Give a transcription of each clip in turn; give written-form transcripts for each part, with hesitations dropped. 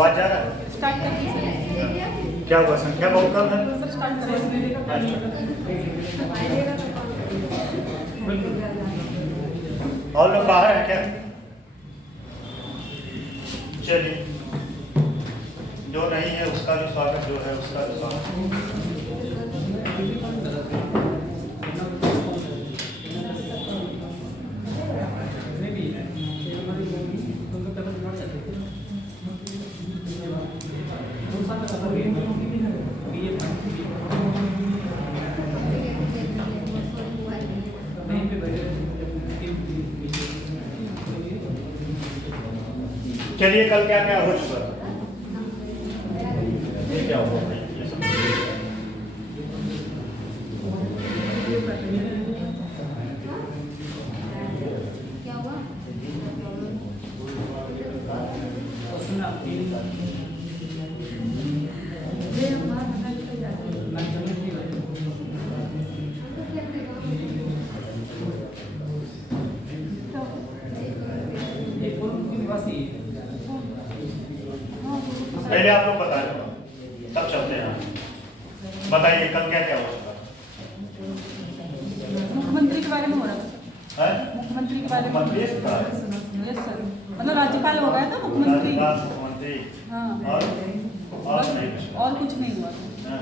आवाज जा रहा है? स्टार्ट कर दीजिए। क्या हुआ, संख्या बहुत कम है? सर स्टार्ट करें। और लोग बाहर है क्या? चलिए, जो नहीं है उसका भी स्वागत, जो है उसका भी स्वागत। चलिए, कल क्या क्या हो चुका था? ये क्या हुआ भाई? ये सब क्या हुआ? पहले आप लोग बता दो, तब चलते हैं। बताइए कल क्या क्या हो चुका? मुख्यमंत्री के बारे में हो रहा था। है? मुख्यमंत्री के बारे में। मुख्यमंत्री का? यस सर, मतलब राज्यपाल हो गया था मुख्यमंत्री। मुख्यमंत्री। हाँ, और नहीं कुछ? और कुछ नहीं हुआ। हाँ।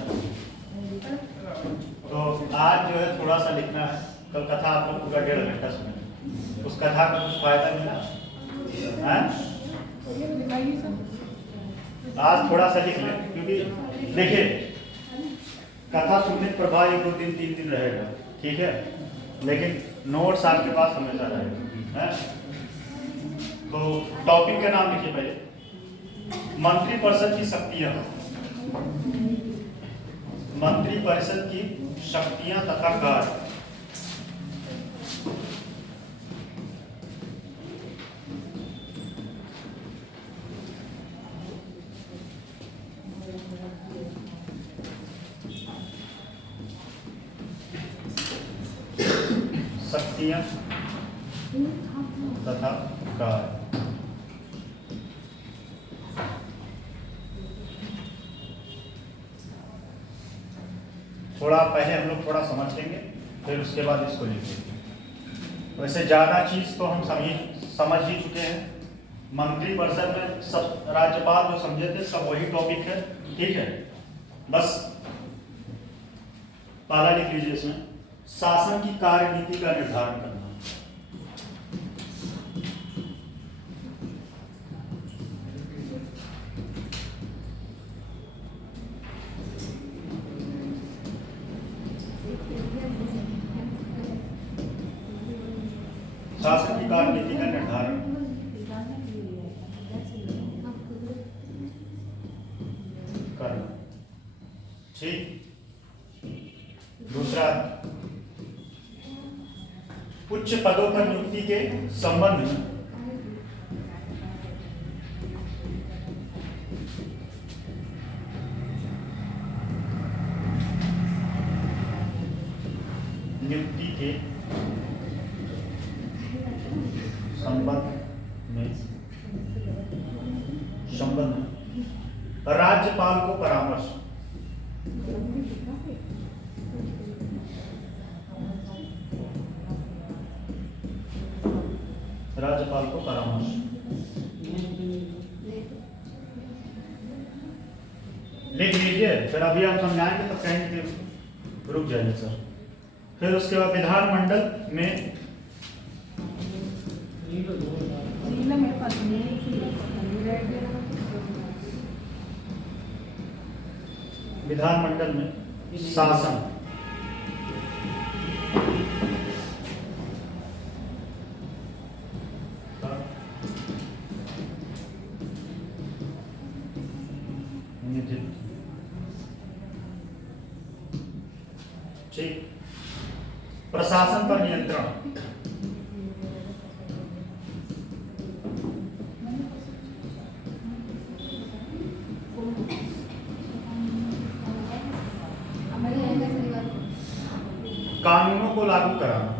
तो आज जो है थोड़ा सा लिखना है। कल कथा आप लोग पूरा 1.5 घंटा सुने, उस कथा का कुछ फायदा मिला है? बताइए सर। आज थोड़ा सा लिख लें, क्योंकि देखिए कथा सुनने के प्रभाव 1 2 दिन 3 दिन रहेगा, ठीक है, लेकिन नोट्स आपके पास हमेशा रहेगा। है? तो टॉपिक का नाम लिखिए पहले, मंत्रिपरिषद की शक्तियां। मंत्रिपरिषद की शक्तियां तथा कार्य। शक्तियां तथा कार्य। थोड़ा पहले हम लोग थोड़ा समझ लेंगे, फिर उसके बाद इसको लिखेंगे। वैसे ज़्यादा चीज़ तो हम समझ ही चुके हैं। मंत्रिपरिषद में सब राज्यपाल जो समझे थे सब वही टॉपिक है, ठीक है। बस पहला लिख लीजिए इसमें, शासन की कार्यनीति का निर्धारण करना। शासन की कार्यनीति का निर्धारण करना, ठीक। दूसरा, उच्च पदों पर नियुक्ति के संबंध में नियुक्ति के संबंध में राज्यपाल को परामर्श। राज्यपाल को परामर्श लिख लीजिए, फिर अभी हम समझाएंगे तब कहेंगे कि रुक जाइए सर। फिर उसके बाद विधानमंडल में विधानमंडल में शासन। ठीक। प्रशासन पर नियंत्रण। कानूनों को लागू कराना।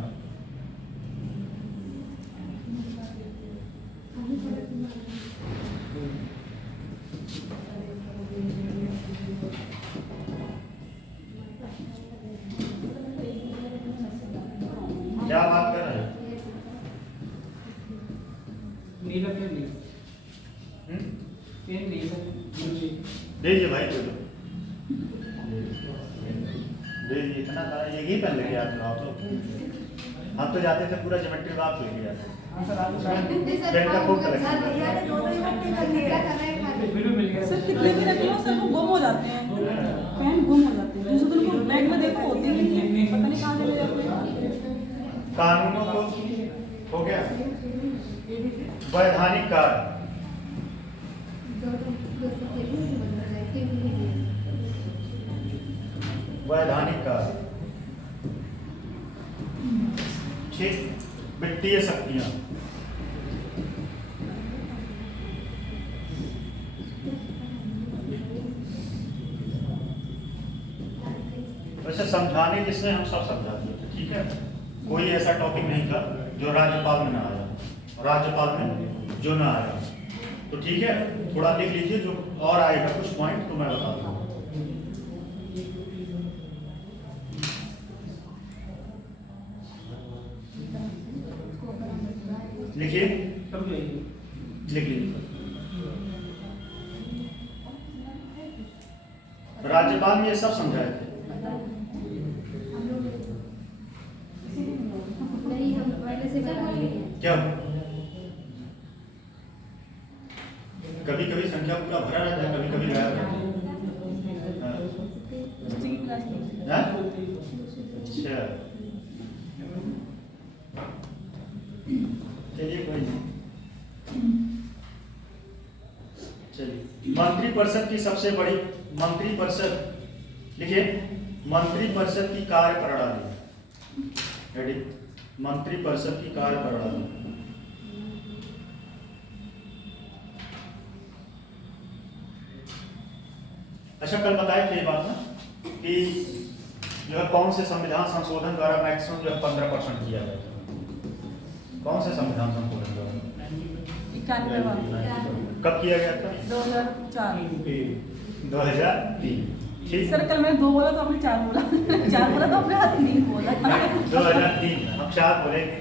दीजिए भाई दे दो, दीजिए इतना था, यही पेन लेके आते हो आप लोग। हम तो जाते थे पूरा ज्योमेट्री बॉक्स लेके जाते थे। पेन का खूब कलेक्शन सर कितने भी रख लो सर वो गुम हो जाते हैं, पेन गुम हो जाते हैं, दूसरे दिन को बैग में देखो होते ही नहीं है, पता नहीं कहाँ चले जाते हैं। कानूनों को हो गया। वैधानिक कार्य, वैधानिक कार्य, ठीक। वित्तीय शक्तियां, वैसे समझाने जिससे हम सब समझाते थे, ठीक है। कोई ऐसा टॉपिक नहीं था जो राज्यपाल में ना आया, राज्यपाल में जो ना आया, तो ठीक है। थोड़ा देख लीजिए, जो और आएगा कुछ पॉइंट तो मैं बता दूंगा। लिखिए, लिख लीजिए। राज्यपाल में ये सब समझाए थे। क्या कभी कभी संख्या पूरा भरा रहता है, कभी कभी गायब रहता है। हाँ? अच्छा, चलिए कोई नहीं। चलिए, मंत्रिपरिषद की सबसे बड़ी, मंत्रिपरिषद लिखिए, मंत्रिपरिषद की कार्य प्रणाली। रेडी, मंत्रिपरिषद की कार्य प्रणाली। अच्छा, कल बताए थे ये बात ना कि जो है कौन से संविधान संशोधन द्वारा मैक्सिमम जो है 15% किया गया था। कौन से संविधान संशोधन द्वारा? 91 कब किया गया था? 2003। ठीक, सर कल मैंने 2 बोला तो आपने 4 बोला। 4 बोला तो आपने हाथ नहीं बोला। 2003 हम 4 बोलेंगे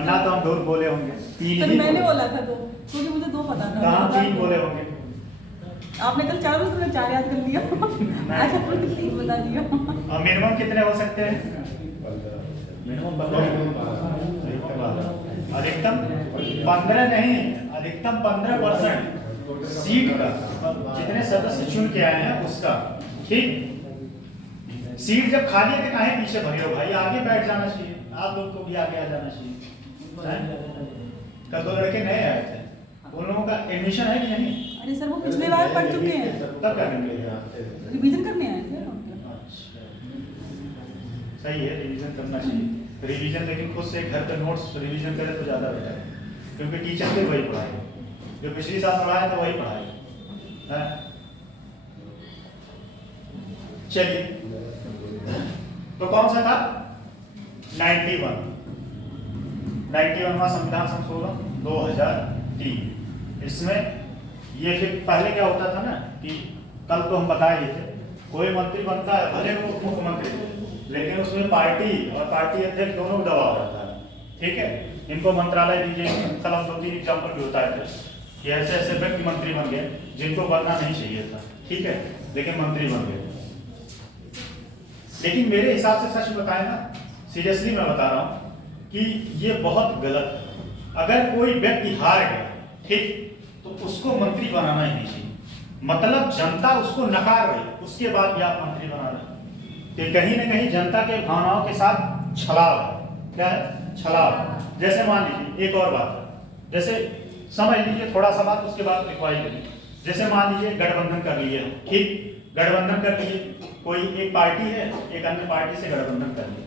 ना, तो हम 2 बोले होंगे, 3 सर ही मैंने बोले। बोला था 2, क्योंकि मुझे 2 पता था। कहाँ 3 बोले होंगे? आपने कल 4 बोला तो मैंने 4 याद कर लिया। आज आपने 3 बता दिया। और मिनिमम कितने हो सकते हैं? मिनिमम 15, अधिकतम 15 नहीं, अधिकतम 15% सीट का, जितने सदस्य चुन के आए हैं उसका, ठीक। सीट जब खाली है तो काहे पीछे भरे हो भाई, आगे बैठ जाना चाहिए, आप लोग को भी आगे आ जाना चाहिए। कल 2 लड़के नए आए थे, उन लोगों का एडमिशन है कि नहीं? अरे सर वो पिछले बार पढ़ चुके हैं, तब क्या करेंगे? रिवीजन करने आए थे। अच्छा, सही है, रिवीजन करना चाहिए। रिवीजन लेकिन खुद से घर पे नोट्स रिवीजन करे तो ज़्यादा बेटर है, क्योंकि टीचर भी वही पढ़ाएगा जो पिछली साल पढ़ाया तो वही पढ़ाएगा। चलिए, तो कौन सा था? 91वां संविधान संशोधन 2003। इसमें ये फिर पहले क्या होता था ना कि कल तो हम बताए ही थे, कोई मंत्री बनता है भले वो मुख्यमंत्री, लेकिन उसमें पार्टी और पार्टी अध्यक्ष दोनों को दबाव रहता है, ठीक है। इनको मंत्रालय दीजिए, कल हम 2-3 एग्जाम्पल भी बताए थे कि ऐसे ऐसे व्यक्ति मंत्री बन गए जिनको बनना नहीं चाहिए था, ठीक है, लेकिन मंत्री बन गए। लेकिन मेरे हिसाब से सच बताए ना, सीरियसली मैं बता रहा हूं कि ये बहुत गलत है। अगर कोई व्यक्ति हार गया, ठीक, तो उसको मंत्री बनाना ही नहीं चाहिए। मतलब जनता उसको नकार रही, उसके बाद भी आप मंत्री बना रहे, तो कहीं ना कहीं जनता के भावनाओं के साथ छलाव है। क्या है? छलाव। जैसे मान लीजिए, एक और बात है, जैसे समझ लीजिए, थोड़ा सा बात उसके बाद लिखवाई करिए। जैसे मान लीजिए गठबंधन कर लिए, ठीक, गठबंधन कर लिए, कोई एक पार्टी है, एक अन्य पार्टी से गठबंधन कर लिए,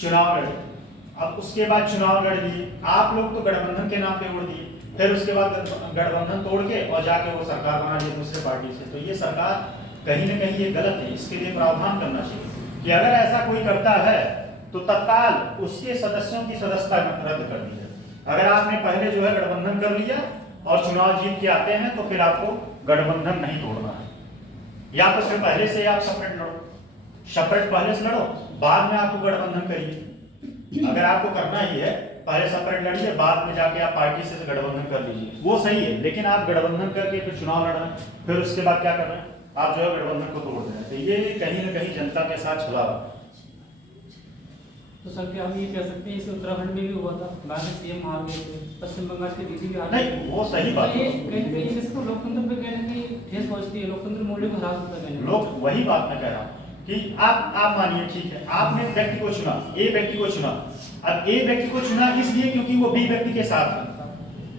चुनाव लड़े। अब उसके बाद चुनाव लड़ लिए, आप लोग तो गठबंधन के नाम पे उड़ दिए, फिर उसके बाद गठबंधन तोड़ के और जाके वो सरकार बना ली दूसरे पार्टी से। तो ये सरकार कहीं ना कहीं ये गलत है, इसके लिए प्रावधान करना चाहिए कि अगर ऐसा कोई करता है तो तत्काल उसके सदस्यों की सदस्यता रद्द कर दी जाए। अगर आपने पहले जो है गठबंधन कर लिया और चुनाव जीत के आते हैं तो फिर आपको गठबंधन नहीं तोड़ना है, या तो फिर पहले से आप सेपरेट लड़ो, सेपरेट पहले से लड़ो, बाद में आपको गठबंधन करिए। अगर आपको करना ही है पहले सेपरेट लड़िए, बाद में जाके आप पार्टी से गठबंधन कर लीजिए, वो सही है। लेकिन आप गठबंधन करके फिर चुनाव लड़ रहे हैं, फिर उसके बाद क्या कर रहे हैं, आप जो है गठबंधन को तोड़ रहे हैं। तो ये कहीं ना कहीं जनता के साथ छला। तो सर क्या हम ये कह सकते हैं, इसे उत्तराखंड में भी हुआ था, बाद में सीएम हार गए थे, पश्चिम बंगाल के दीदी भी हार गए। नहीं, वो सही बात ये है। कहीं ना कहीं इसको लोकतंत्र पे कहने की ठेस पहुंचती है, लोकतंत्र मूल्य को हरास होता है। लोग वही बात मैं कह रहा हूँ कि आप मानिए ठीक है, आपने व्यक्ति को चुना, ए व्यक्ति को चुना। अब ए व्यक्ति को चुना इसलिए क्योंकि वो बी व्यक्ति के साथ है,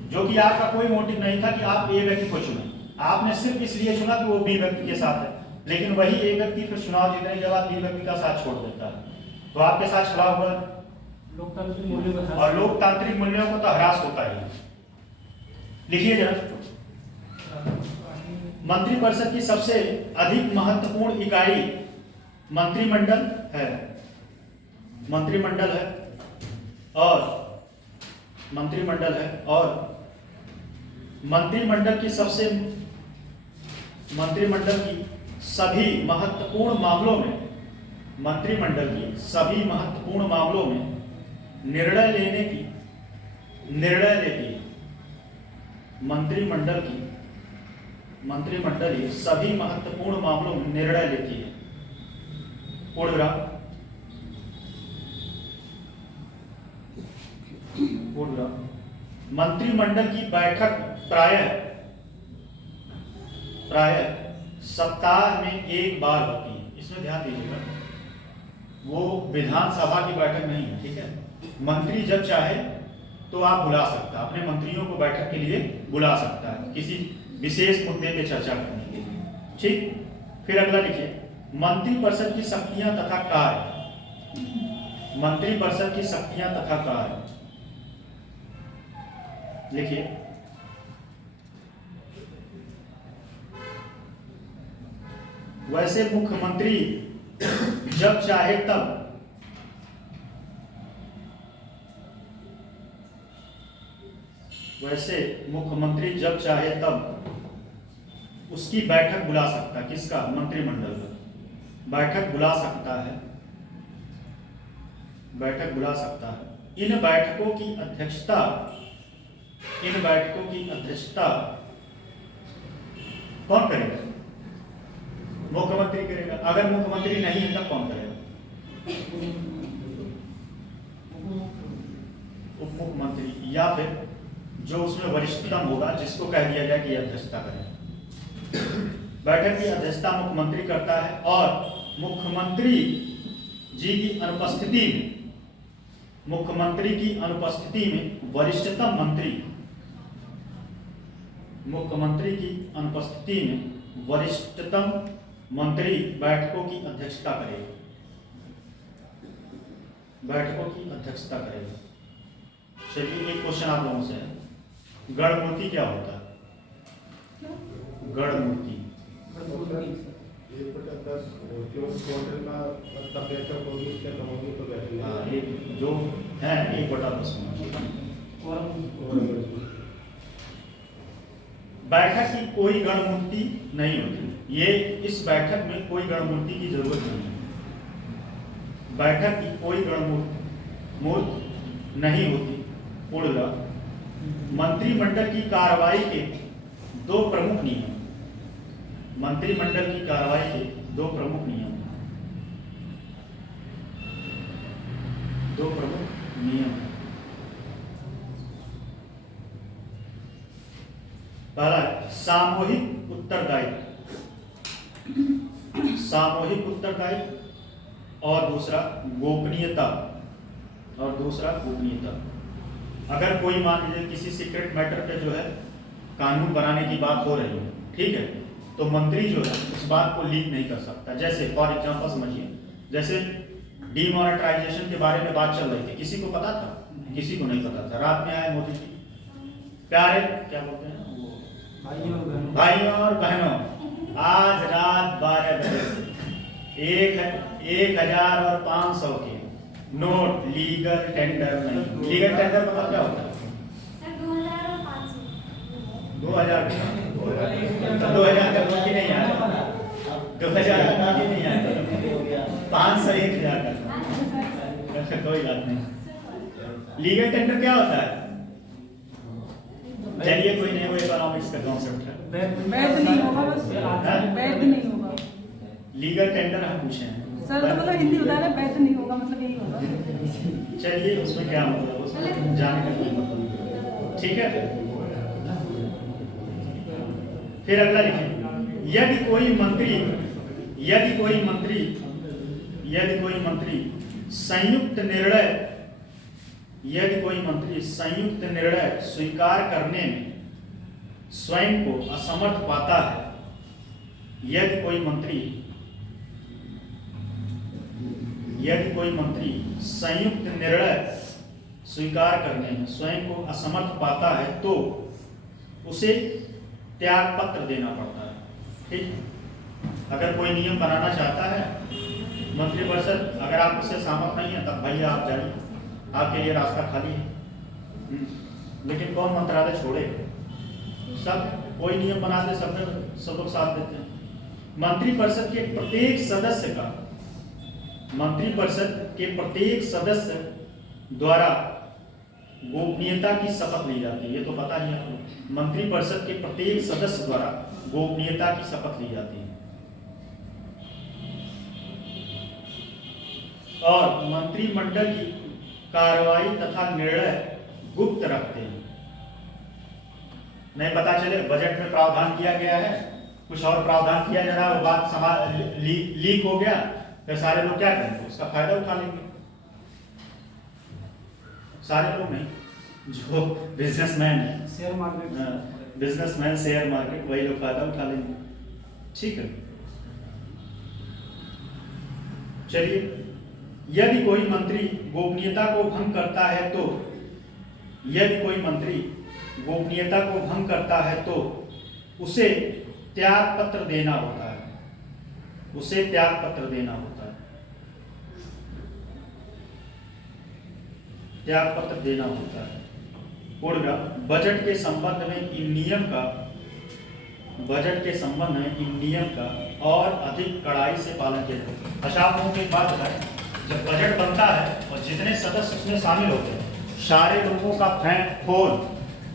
जो कि आपका कोई मोटिव नहीं था कि आप ए व्यक्ति को चुने, आपने सिर्फ इसलिए चुना कि वो बी व्यक्ति के साथ है। लेकिन वही ए व्यक्ति फिर चुनाव जीतने के बाद बी व्यक्ति का साथ छोड़ देता है, तो आपके साथ छला हुआ। लोकतांत्रिक मूल्यों को हरास, और लोकतांत्रिक मूल्यों को तो ह्रास होता ही। लिखिए जरा, मंत्रिपरिषद की सबसे अधिक महत्वपूर्ण इकाई मंत्रिमंडल है। मंत्रिमंडल है और मंत्रिमंडल है और मंत्रिमंडल की सभी महत्वपूर्ण मामलों में, मंत्रिमंडल की सभी महत्वपूर्ण मामलों में निर्णय लेती है। मंत्रिमंडल ही सभी महत्वपूर्ण मामलों में निर्णय लेती है। मंत्रिमंडल की बैठक प्रायः सप्ताह में एक बार होती है। इसमें ध्यान दीजिएगा, वो विधानसभा की बैठक नहीं है, ठीक है। मंत्री जब चाहे तो आप बुला सकता है, अपने मंत्रियों को बैठक के लिए बुला सकता है किसी विशेष मुद्दे पे चर्चा करने के लिए, ठीक। फिर अगला लिखिए, मंत्रिपरिषद की शक्तियां तथा कार्य। मंत्रिपरिषद की शक्तियां तथा कार्य लिखिए। वैसे मुख्यमंत्री जब चाहे तब उसकी बैठक बुला सकता है। किसका? मंत्रिमंडल का बैठक बुला सकता है, बैठक बुला सकता है। इन बैठकों की अध्यक्षता कौन करेगा? मुख्यमंत्री करेगा। अगर मुख्यमंत्री नहीं है तब कौन करेगा? उप मुख्यमंत्री, या फिर जो उसमें वरिष्ठतम होगा जिसको कह दिया जाए कि अध्यक्षता करें। बैठक की अध्यक्षता मुख्यमंत्री करता है और मुख्यमंत्री जी की अनुपस्थिति में वरिष्ठतम मंत्री, मुख्यमंत्री की अनुपस्थिति में वरिष्ठतम मंत्री बैठकों की अध्यक्षता करेगा। चलिए एक क्वेश्चन आप लोगों से है, गणमूर्ति क्या होता है? गणमूर्ति जो है 1/10। बैठक की कोई गणमूर्ति नहीं होती। ये इस बैठक में कोई गणमूर्ति की जरूरत नहीं है। बैठक की कोई गणमूर्ति नहीं होती। पूर्णतः मंत्रिमंडल की कार्रवाई के दो प्रमुख नियम। मंत्रिमंडल की कार्रवाई के दो प्रमुख नियम। पहला सामूहिक उत्तरदायित्व और दूसरा गोपनीयता। अगर कोई मान लीजिए किसी सीक्रेट मैटर पे जो है कानून बनाने की बात हो रही है, ठीक है, तो मंत्री जो है उस बात को लीक नहीं कर सकता। जैसे फॉर एग्जांपल समझिए, जैसे डीमोनेटाइजेशन के बारे में बात चल रही थी, किसी को पता था? किसी को नहीं पता था। रात में आए मोदी जी, प्यारे क्या बोलते हैं भाइयों और बहनों, आज रात 12 बजे 1,500 के नोट लीगल टेंडर नहीं। लीगल टेंडर पता क्या होता है? 2000 का 2000 का नोट ही नहीं आया, 2000 का नोट ही नहीं आया, 500 1000 का। कोई बात नहीं। लीगल टेंडर क्या होता है? चलिए कोई नहीं, वो इकोनॉमिक्स का कॉन्सेप्ट है। वैध नहीं होगा, बस वैध नहीं होगा लीगल टेंडर हम पूछे हैं सर, तो मतलब हिंदी बता रहे वैध नहीं होगा, मतलब यही होगा। चलिए उसमें क्या मतलब, उसमें जाने का कोई मतलब नहीं। ठीक है, फिर अगला लिखिए, यदि कोई मंत्री संयुक्त निर्णय स्वीकार करने में स्वयं को असमर्थ पाता है, यदि कोई मंत्री संयुक्त निर्णय स्वीकार करने में स्वयं को असमर्थ पाता है तो उसे त्याग पत्र देना पड़ता है। ठीक, अगर कोई नियम बनाना चाहता है मंत्रिपरिषद, अगर आप उससे सहमत नहीं है तब भैया आप जाइए, आपके लिए रास्ता खाली है। लेकिन कौन मंत्रालय छोड़े? सब कोई नियम बनाते, सब लोग साथ देते हैं। मंत्रिपरिषद के प्रत्येक सदस्य द्वारा गोपनीयता की शपथ ली जाती है, ये तो पता ही है आपको। मंत्रिपरिषद के प्रत्येक सदस्य द्वारा गोपनीयता की शपथ ली जाती है और मंत्रिमंडल की कार्रवाई तथा निर्णय गुप्त रखते हैं। नहीं पता चले बजट में प्रावधान किया गया है, कुछ और प्रावधान किया जा रहा है, वो बात लीक हो गया, फिर सारे लोग क्या करेंगे? उसका फायदा उठा लेंगे। सारे लोग नहीं, जो बिजनेसमैन है, share market, businessman, share market, वही लोग फायदा उठा लेंगे। ठीक है, चलिए, यदि कोई मंत्री गोपनीयता को भंग करता है तो उसे त्याग पत्र देना होता है। बजट के संबंध में इन नियम का और अधिक कड़ाई से पालन किया जाए। अच्छा, आप लोगों को एक बात बताएं, जब बजट बनता है और जितने सदस्य उसमें शामिल होते हैं, सारे लोगों का फोन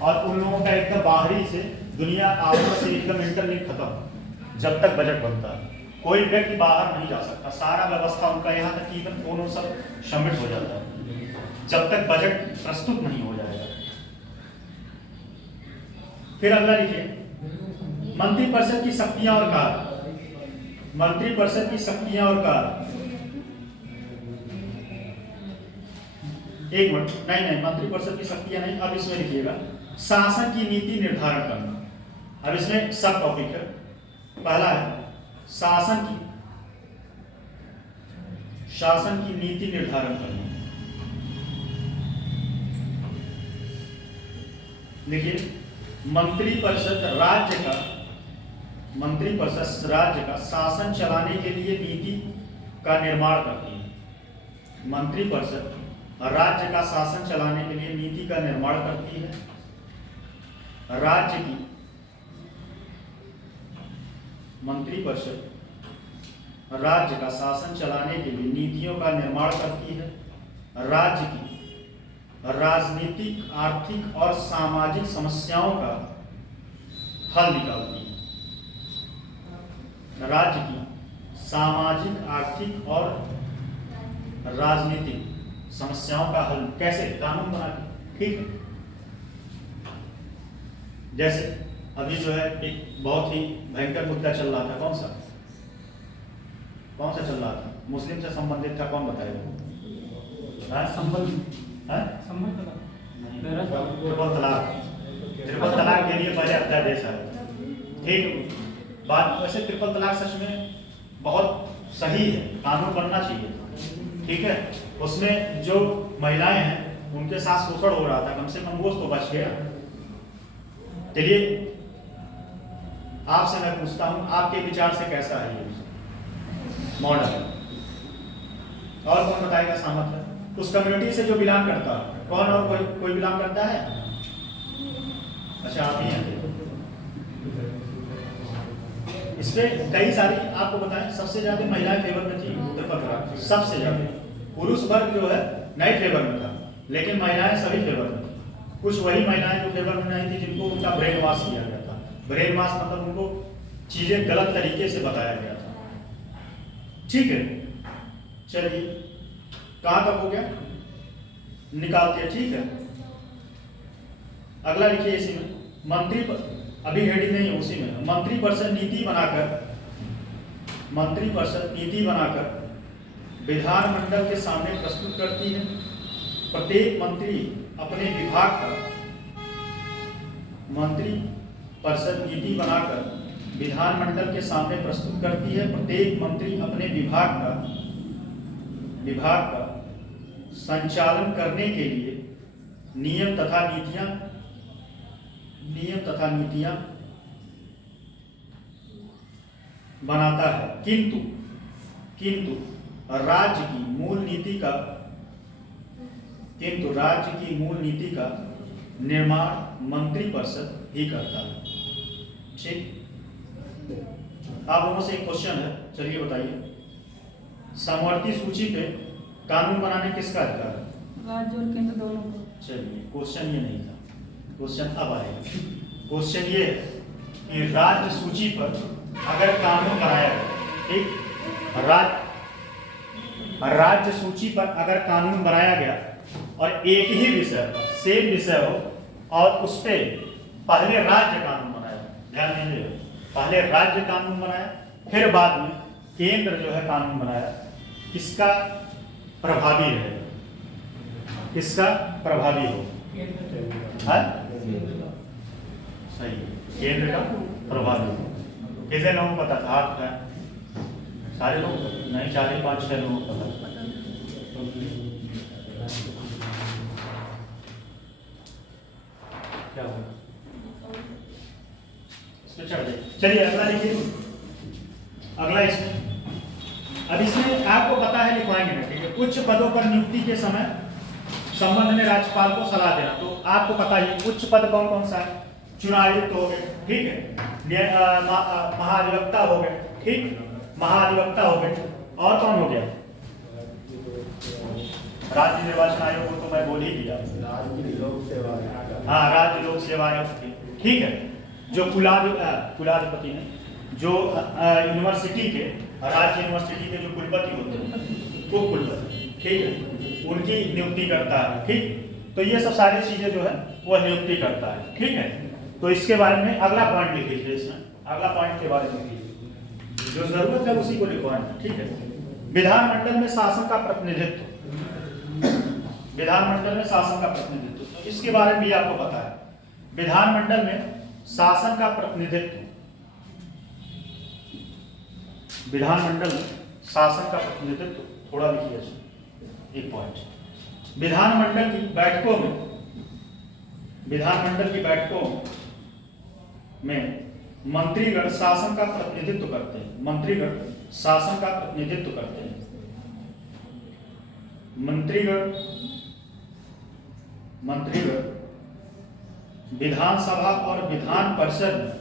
और उन लोगों का एकदम बाहरी से दुनिया आपस से एकदम इंटरनेट खत्म। जब तक बजट बनता है कोई व्यक्ति बाहर नहीं जा सकता, सारा व्यवस्था उनका, यहाँ तक कि फोन सब सबमिट हो जाता है जब तक बजट प्रस्तुत नहीं हो जाएगा। फिर अगला लिखिए, मंत्रिपरिषद की शक्तियां और कार्य। एक मिनट, नहीं, मंत्रिपरिषद की शक्तियां नहीं, अब इसमें लिखिएगा शासन की नीति निर्धारण करना। अब इसमें सब टॉपिक है। पहला है शासन की नीति निर्धारण करना। देखिए, मंत्रिपरिषद राज्य का शासन चलाने के लिए नीति का निर्माण करती है। मंत्रिपरिषद राज्य का शासन चलाने के लिए नीति का निर्माण करती है। मंत्रिपरिषद राज्य का शासन चलाने के लिए नीतियों का निर्माण करती है। राज्य की राजनीतिक, आर्थिक और सामाजिक समस्याओं का हल निकालती है। राज्य की सामाजिक, आर्थिक और राजनीतिक समस्याओं का हल कैसे? कानून बना के। ठीक है, जैसे अभी जो है एक बहुत ही भयंकर मुद्दा चल रहा था, कौन सा चल रहा था? मुस्लिम से संबंधित था, कौन बताएगा? ट्रिपल तलाक के लिए पहले अध्यादेश आया। ठीक बात, वैसे ट्रिपल तलाक सच में बहुत सही है, कानून बनना चाहिए। ठीक है, उसमें जो महिलाएं हैं उनके साथ शोषण हो रहा था, कम से कम वो तो बच गया। चलिए, आपसे मैं पूछता हूं, आपके विचार से कैसा है ये मॉडल? और कौन बताएगा सहमत है? उस कम्युनिटी से जो बिलोंग करता है, कौन और कोई बिलोंग करता है? अच्छा, आप ही हैं। इस पे कई सारी आपको बताएं, सबसे ज्यादा महिलाएं फेवर में थी ट्रिपल तलाक, सबसे ज्यादा। पुरुष वर्ग जो है नए फेवर में था, लेकिन महिलाएं सभी फेवर में थी। कुछ वही महिलाएं जो फेवर में नहीं थी जिनको उनका ब्रेन वॉश किया गया था। ब्रेन वॉश मतलब उनको चीजें गलत तरीके से बताया गया था। ठीक है, चलिए कहाँ तक हो गया, निकालते हैं। ठीक है, अगला लिखिए इसी में मंत्री अभी हेडिंग नहीं है, उसी में मंत्रिपरिषद नीति बनाकर विधानमंडल के सामने प्रस्तुत करती है। प्रत्येक मंत्री अपने विभाग का मंत्रिपरिषद नीति बनाकर विधानमंडल के सामने प्रस्तुत करती है। प्रत्येक मंत्री अपने विभाग का संचालन करने के लिए नियम तथा नीतियां बनाता है, किंतु राज्य की मूल नीति का निर्माण मंत्रिपरिषद ही करता है। ठीक, आप लोगों से एक क्वेश्चन है, चलिए बताइए, समवर्ती सूची पे कानून बनाने किसका अधिकार है? राज्य और केंद्र दोनों को। चलिए, क्वेश्चन ये नहीं था, क्वेश्चन अब आएगा। क्वेश्चन ये है कि राज्य सूची पर अगर कानून बनाया गया, ठीक, राज्य सूची पर अगर कानून बनाया गया और एक ही विषय पर सेम विषय हो और उस पर पहले राज्य कानून बनाया, ध्यान दीजिए, पहले राज्य कानून बनाया फिर बाद में केंद्र जो है कानून बनाया, किसका प्रभावी है, किसका प्रभावी हो? सही, केंद्र का प्रभावी हो। कितने लोगों को पता था? हाथ है सारे लोग नहीं, 4-5-6 लोगों को पता। क्या होगा इसमें? चढ़ जाए। चलिए अगला लिखिए, अगला इसमें, अब इसमें आपको पता है, लिखवाएंगे ना, ठीक है। उच्च पदों पर नियुक्ति के समय संबंध में राज्यपाल को सलाह देना, तो आपको पता ही उच्च पद कौन कौन सा है? चुनायुक्त हो गए, ठीक है, महाधिवक्ता हो गए, ठीक, महाधिवक्ता हो गए, और कौन हो गया? राज्य निर्वाचन आयोग को तो मैं बोल ही दिया, हाँ, राज्य लोक सेवा आयोग, ठीक है, जो कुलाधिपति ने, जो यूनिवर्सिटी के, राज्य यूनिवर्सिटी के जो कुलपति होते हैं, वो कुलपति, ठीक है, उनकी नियुक्ति करता है, ठीक। तो ये सब सारी चीजें जो है वो नियुक्ति करता है, ठीक है। तो इसके बारे में अगला पॉइंट लिख लीजिए, इसमें अगला पॉइंट के बारे में लिखिए, जो जरूरत है उसी को लिखवाना, ठीक है। विधानमंडल में शासन का प्रतिनिधित्व, विधानमंडल में शासन का प्रतिनिधित्व, तो इसके बारे में भी आपको पता है। विधानमंडल में शासन का प्रतिनिधित्व, विधानमंडल में शासन का प्रतिनिधित्व, थोड़ा लिखिए एक पॉइंट। विधानमंडल की बैठकों में मंत्रीगण शासन का प्रतिनिधित्व करते हैं, मंत्रीगण शासन का प्रतिनिधित्व करते हैं। मंत्रीगण विधानसभा और विधान परिषद में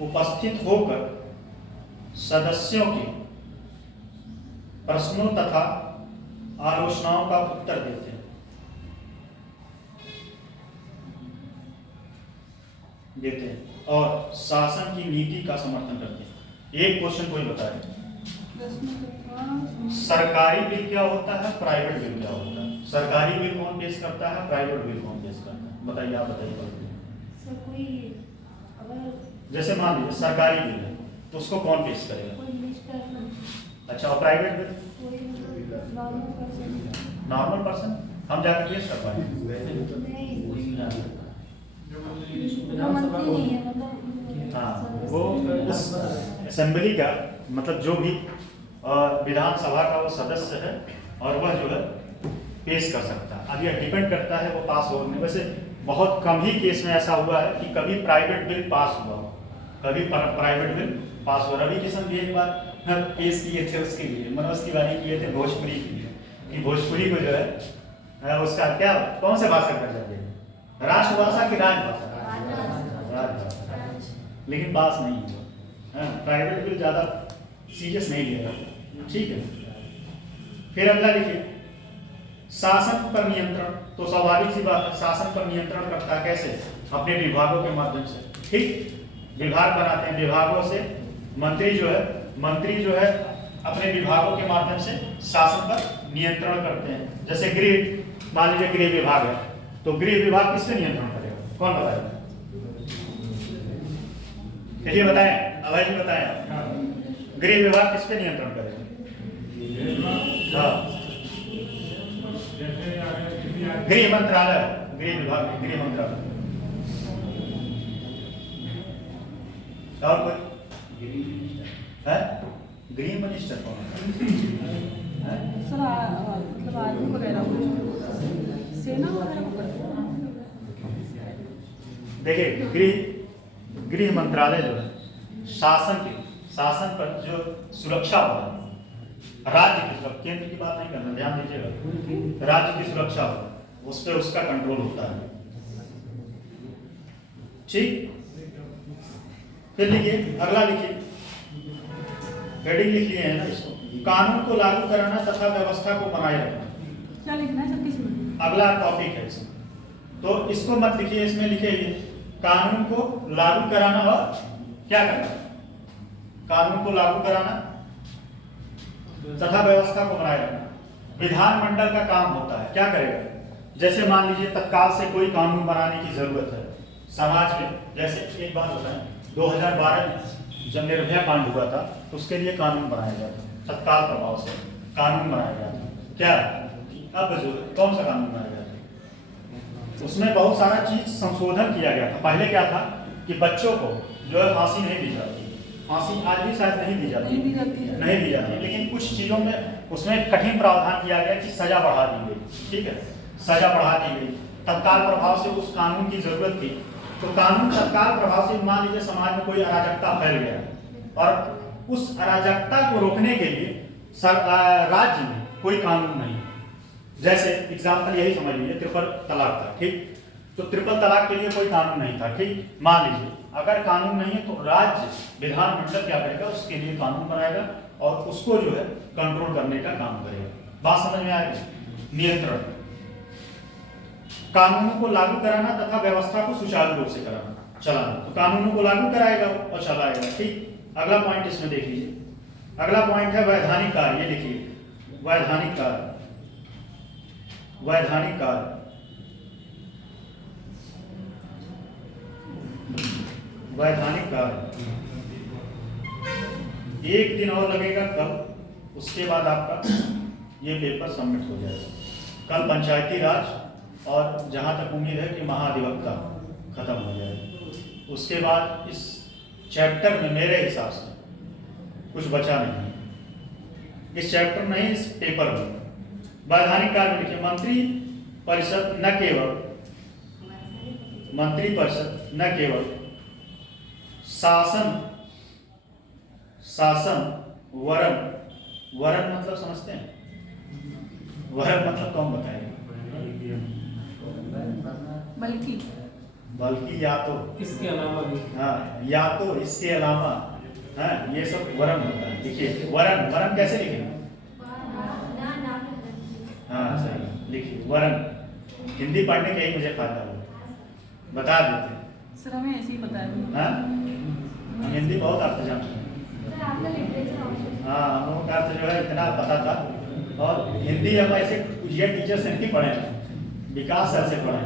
उपस्थित होकर सदस्यों के प्रश्नों तथा आलोचनाओं का उत्तर देते हैं। और शासन की नीति का समर्थन करते हैं। एक क्वेश्चन कोई बताए, सरकारी बिल क्या होता है, प्राइवेट बिल क्या होता है? सरकारी बिल कौन पेश करता है, प्राइवेट बिल कौन पेश करता है? बताइए, आप बताइए। सर कोई अगर जैसे मान लीजिए सरकारी बिल है तो उसको कौन पेश करेगा? अच्छा, और प्राइवेट बिल? नॉर्मल पर्सन हम जाकर पेश कर पाएंगे? हाँ, वो असेंबली का मतलब जो भी विधानसभा का वो सदस्य है और वह जो है पेश कर सकता है। अब यह डिपेंड करता है वो पास होने में। वैसे बहुत कम ही केस में ऐसा हुआ है कि कभी प्राइवेट बिल पास हुआ, कभी प्राइवेट बिल पास हुआ। रवि किशन भी एक बार पेश किए थे, उसके लिए मनोज तिवारी किए थे भोजपुरी के लिए, कि भोजपुरी को जो है उसका क्या, कौन से भाषा कर जाते हैं, राष्ट्रभाषा की राजभाषा, लेकिन पास नहीं हुआ। प्राइवेट बिल ज़्यादा सीरियस नहीं लिया, ठीक है। फिर अगला लिखिए, शासन पर नियंत्रण, तो स्वाभाविक सी बात है, शासन पर नियंत्रण करता है कैसे? अपने विभागों के माध्यम से। ठीक, विभाग बनाते हैं, विभागों से मंत्री जो है अपने विभागों के माध्यम से शासन पर नियंत्रण करते हैं। जैसे गृह, मान लीजिए गृह विभाग है, तो गृह विभाग किस पे नियंत्रण करेगा? कौन बताएगा? चलिए बताएं, अभय जी बताएं, गृह विभाग किस पे नियंत्रण करेगा? हाँ, गृह मंत्रालय, गृह विभाग, गृह मंत्रालय। और कोई है? गृह मिनिस्टर कौन है? सर मतलब आर्मी वगैरह सेना वगैरह। देखिए गृह मंत्रालय जो है शासन पर जो सुरक्षा हो, राज्य की सुरक्षा, केंद्र की बात नहीं करना, ध्यान दीजिएगा, राज्य की सुरक्षा हो, उस पर उसका कंट्रोल होता है। ठीक, फिर लिखिए, अगला लिखिए, हेडिंग लिख लिए है ना इसको, कानून को लागू कराना तथा व्यवस्था को बनाए रखना। क्या लिखना है सर किसमें? अगला टॉपिक है इसमें, तो इसको मत लिखिए, इसमें लिखिए कानून को लागू कराना और क्या करना, कानून को लागू कराना तथा व्यवस्था को बनाए रखना। विधानमंडल का काम होता है, क्या करेगा? जैसे मान लीजिए तत्काल से कोई कानून बनाने की जरूरत है समाज में। जैसे एक बात बताएं, 2012 में जब निर्भया कांड हुआ था तो उसके लिए कानून बनाया गया था, तत्काल प्रभाव से कानून बनाया गया था। क्या अब जो कौन सा कानून बनाया गया था? उसमें बहुत सारा चीज संशोधन किया गया था। पहले क्या था कि बच्चों को जो है फांसी नहीं दी जाती, फांसी आज भी शायद नहीं दी जाती, नहीं दी जाती, लेकिन कुछ चीजों में उसमें कठिन प्रावधान किया गया कि सजा बढ़ा दी गई। ठीक है, सजा बढ़ा दी गई, तत्काल प्रभाव से उस कानून की जरूरत थी। तो कानून तत्काल प्रभाव से, मान लीजिए समाज में कोई अराजकता फैल गया और उस अराजकता को रोकने के लिए राज्य में कोई कानून नहीं, जैसे एग्जाम्पल यही समझ लीजिए ट्रिपल तलाक था। ठीक, तो ट्रिपल तलाक के लिए कोई कानून नहीं था। ठीक, मान लीजिए अगर कानून नहीं है तो राज्य विधानमंडल क्या करेगा? उसके लिए कानून बनाएगा और उसको जो है कंट्रोल करने का काम करेगा। बात समझ में आएगी? नियंत्रण, कानूनों को लागू कराना तथा व्यवस्था को सुचारू रूप से कराना, चलाना। तो कानूनों को लागू कराएगा और चलाएगा। ठीक, अगला पॉइंट इसमें देख लीजिए, अगला पॉइंट है वैधानिक कार्य। ये लिखिए, वैधानिक कार्य, वैधानिक कार्य, वैधानिक कार्य। एक दिन और लगेगा कल, उसके बाद आपका ये पेपर सबमिट हो जाएगा। कल पंचायती राज और जहां तक उम्मीद है कि महाधिवक्ता खत्म हो जाएगा। उसके बाद इस चैप्टर में मेरे हिसाब से कुछ बचा नहीं, इस चैप्टर नहीं, इस पेपर में। वैधानिक कार्य लिखिए, मंत्री परिषद न केवल, मंत्री परिषद न केवल शासन, शासन वरन, वरन मतलब समझते हैं? वरन मतलब कौन बताएगा? बल्कि, बल्कि या तो इसके अलावा भी, हाँ, या तो इसके अलावा, हाँ, ये सब वरन होता है। देखिए वरन, वरन कैसे लिखेंगे? हाँ सही लिखिए, वरन। हिंदी पढ़ने के ही मुझे फायदा हुआ, बता देते हैं। सर हमें ऐसे ही पता है। हाँ, हम हिंदी बहुत अर्थ जानते हैं। हाँ, हम लोगों का अर्थ जो है इतना पता था। और हिंदी हम ऐसे ये टीचर से नहीं पढ़े, विकास सर से पढ़े।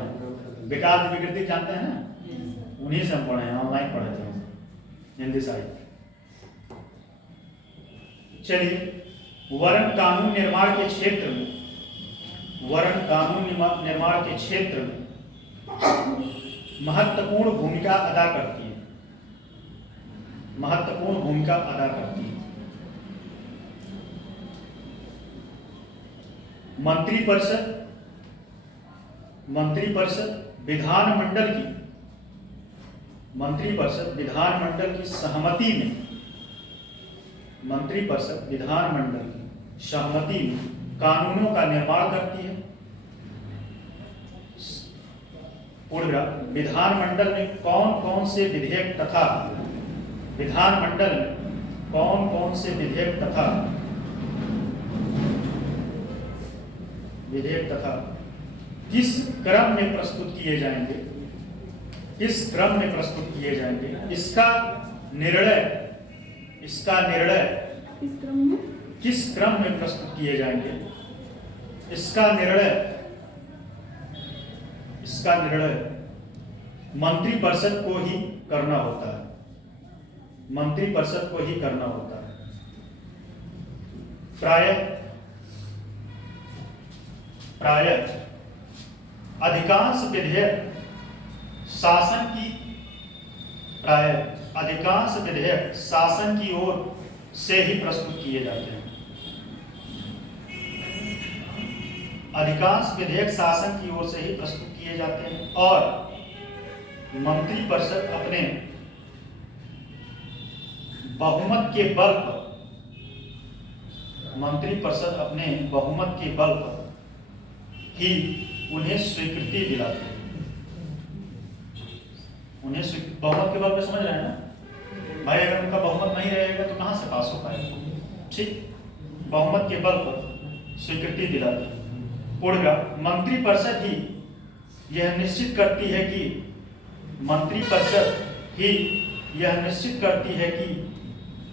विकास विकृति जानते हैं ना, उन्हीं से हम पढ़े हैं, ऑनलाइन पढ़े थे हिंदी साहित्य। चलिए, वरन कानून निर्माण के क्षेत्र में, वरन कानून निर्माण के क्षेत्र में महत्वपूर्ण भूमिका अदा करती है, महत्वपूर्ण भूमिका अदा करती है। मंत्रिपरिषद, मंत्रिपरिषद विधानमंडल की, मंत्रिपरिषद विधानमंडल की सहमति में, मंत्रिपरिषद विधानमंडल की सहमति में कानूनों का निर्माण करती है। विधानमंडल में कौन कौन से विधेयक तथा, विधानमंडल में कौन कौन से विधेयक तथा विधेयक तथा किस क्रम में प्रस्तुत किए जाएंगे, किस क्रम में प्रस्तुत किए जाएंगे, इसका निर्णय इस क्रम में किस क्रम में प्रस्तुत किए जाएंगे, इसका निर्णय मंत्रिपरिषद को ही करना होता है, मंत्रिपरिषद को ही करना होता है। प्रायः अधिकांश विधेयक शासन की ओर से ही प्रस्तुत किए जाते हैं। अधिकांश विधेयक शासन की ओर से ही प्रस्तुत किए जाते हैं और मंत्रिपरिषद अपने बहुमत के बल पर ही उन्हें स्वीकृति दिलाते हैं। बहुमत के बल पे समझ रहे हैं ना भाई, अगर उनका बहुमत नहीं रहेगा तो कहां से पास हो पाएगा। ठीक, बहुमत के बल पर स्वीकृति दिलाते हैं। पूर्णगा मंत्रिपरिषद ही यह निश्चित करती है कि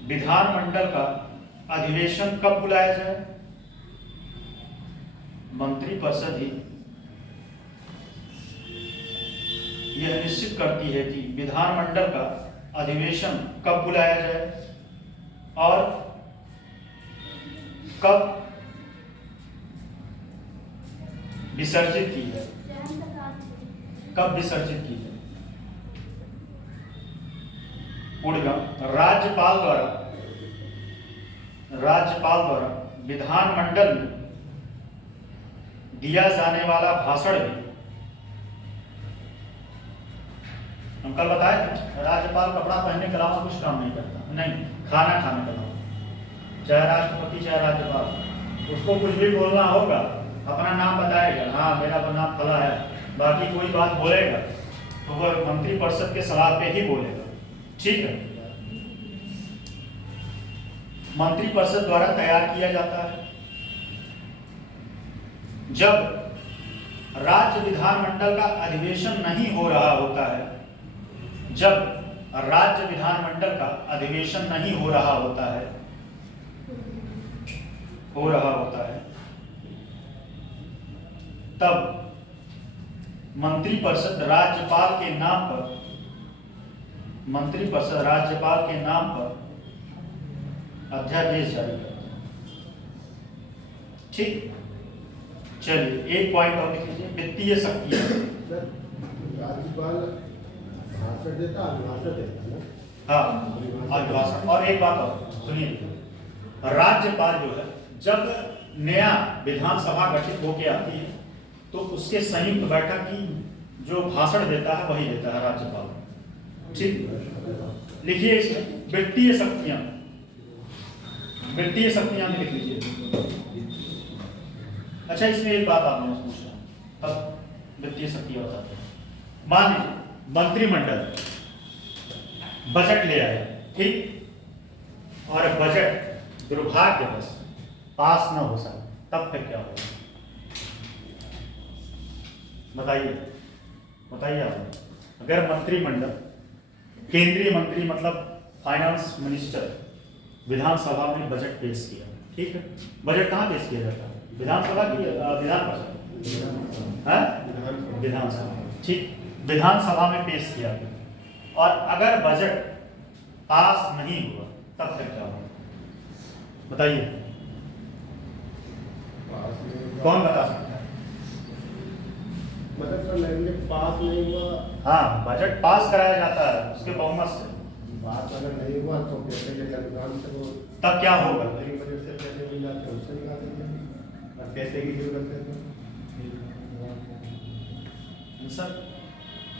विधानमंडल का अधिवेशन कब बुलाया जाए। मंत्रिपरिषद ही यह निश्चित करती है कि विधानमंडल का अधिवेशन कब बुलाया जाए और कब विसर्जित की जाए, पूर्णगा राज्यपाल द्वारा विधानमंडल में दिया जाने वाला भाषण भी, हम कल बताए थे राज्यपाल कपड़ा पहनने के अलावा कुछ काम नहीं करता, नहीं खाना खाने के अलावा, चाहे राष्ट्रपति चाहे राज्यपाल, उसको कुछ भी बोलना होगा अपना नाम बताएगा, हाँ मेरा नाम फला है, बाकी कोई बात बोलेगा तो वह मंत्रिपरिषद के सलाह पे ही बोलेगा। ठीक है, मंत्रिपरिषद द्वारा तैयार किया जाता है। जब राज्य विधानमंडल का अधिवेशन नहीं हो रहा होता है, तब मंत्रिपरिषद राज्यपाल के नाम पर अध्यादेश जारी करता है। ठीक, चलिए एक पॉइंट और लिख लीजिए, वित्तीय शक्तियां। राज्यपाल भाषण देता है। हाँ, अभिभाषण। और एक बात और सुनिए, राज्यपाल जो है जब नया विधानसभा गठित होके आती है तो उसके संयुक्त बैठक की जो भाषण देता है वही देता है राज्यपाल। ठीक, लिखिए इसमें वित्तीय शक्तियां में लिख लीजिए। अच्छा, इसमें एक बात आपने पूछा, अब वित्तीय शक्तियां बताते हैं। मान लीजिए मंत्रिमंडल बजट ले आए, ठीक, और बजट दुर्भाग्यवश पास न हो सके, तब फिर क्या होगा? बताइए आप। अगर मंत्रिमंडल, केंद्रीय मंत्री मतलब फाइनेंस मिनिस्टर विधानसभा में बजट पेश किया, ठीक है, बजट कहाँ पेश किया जाता है? विधानसभा की विधानसभा, ठीक, विधानसभा में पेश किया गया और अगर बजट पास नहीं हुआ तब फिर क्या होगा? बताइए, कौन बता सकता है? मतलब पास नहीं हुआ। हाँ, बजट पास कराया जाता है उसके बहुमत से। बात अगर नहीं हुआ तो पैसे के अनुदान से वो तब क्या होगा? बजट से पैसे मिल जाते हैं, उससे निकाल देते हैं और पैसे की जरूरत है तो सर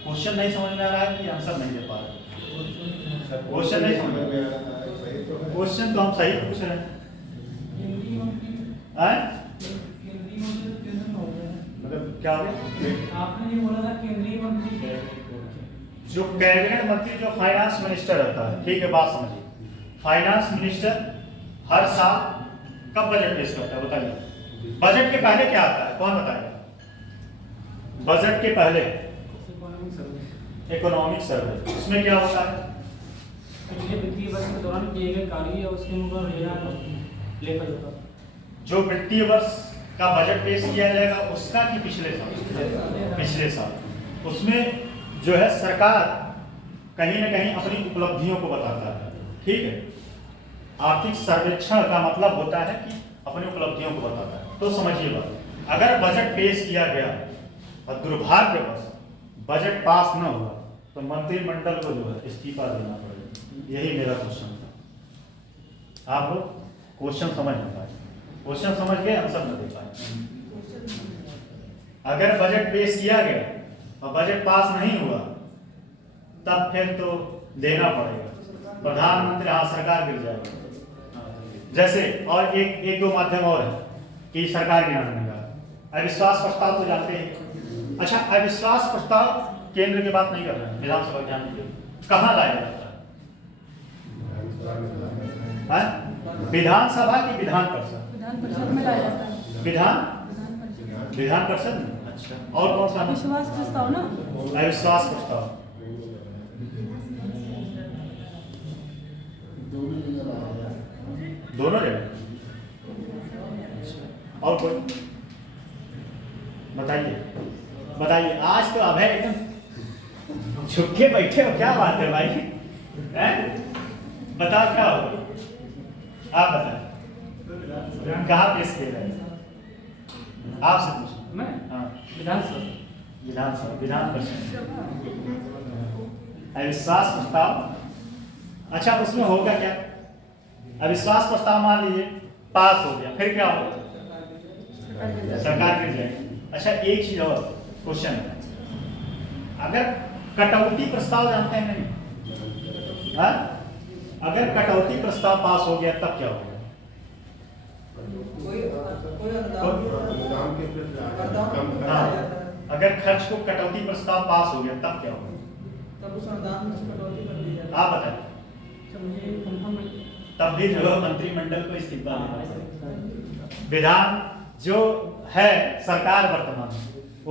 क्वेश्चन नहीं समझ में आ रहा है कि आंसर नहीं दे पा रहे? क्वेश्चन नहीं समझ में आ रहा है। सही तो है। क्वेश्चन तो हम सही पूछ रहे हैं। मतलब क्या हो गया? आपने ये बोला था केंद्रीय मंत्री, जो कैबिनेट मंत्री जो फाइनेंस मिनिस्टर रहता है, ठीक है, बात समझिए, फाइनेंस मिनिस्टर हर साल कब बजट पेश करता है बताइए? बजट के पहले क्या आता है, कौन बताएगा? बजट के पहले इकोनॉमिक सर्वे इकोनॉमिक सर्वे, उसमें क्या होता है? पिछले वित्तीय वर्ष के दौरान किए गए कार्य या उसके ऊपर लेखा जोखा। जो वित्तीय वर्ष का बजट पेश किया जाएगा उसका कि पिछले साल? पिछले साल। उसमें जो है सरकार कहीं ना कहीं अपनी उपलब्धियों को बताता है, ठीक है। आर्थिक सर्वेक्षण का मतलब होता है कि अपनी उपलब्धियों को बताता है। तो समझिए बात, अगर बजट पेश किया गया और दुर्भाग्यवश बजट पास न हुआ तो मंत्रिमंडल को जो है इस्तीफा देना पड़ेगा। यही मेरा क्वेश्चन था। आप लोग क्वेश्चन समझ नहीं पाए, क्वेश्चन समझ गए, आंसर न दे पाए। अगर बजट पेश किया गया और बजट पास नहीं हुआ तब फिर तो देना पड़ेगा, प्रधानमंत्री, हाँ, सरकार गिर जाएगी। जैसे और एक दो माध्यम और है कि सरकार गिराने का अविश्वास प्रस्ताव तो जानते हैं। अच्छा, अविश्वास प्रस्ताव केंद्र की बात नहीं कर रहे हैं, विधानसभा ध्यान दीजिए, कहाँ लाया जाता है? विधानसभा की विधान परिषद? विधान परिषद में लाया जाता है। विधान परिषद में। अच्छा, और कौन सा? विश्वास प्रस्ताव ना, अविश्वास प्रस्ताव। दोनों जगह। और कोई बताइए। आज तो अभय एकदम झुक के बैठे हो, क्या बात है भाई? हैं? बताओ क्या हो, आप बताएं, कहाँ पेश किए गए? आपसे पूछो। मैं हाँ, विधान परिषद अविश्वास प्रस्ताव। अच्छा, उसमें होगा क्या? अविश्वास प्रस्ताव मान लीजिए पास हो गया, फिर क्या होगा? सरकार गिर जाएगी। अच्छा, एक चीज और क्वेश्चन है, अगर कटौती प्रस्ताव जानते हैं नहीं? हाँ? अगर कटौती प्रस्ताव पास हो गया तब क्या होगा? हाँ, अगर खर्च को कटौती प्रस्ताव पास हो गया तब क्या होगा? आप बताएं। मुझे कंफर्म तब भी जो मंत्रिमंडल को इस्तीफा देना पड़ेगा। विधान जो है सरकार वर्तमान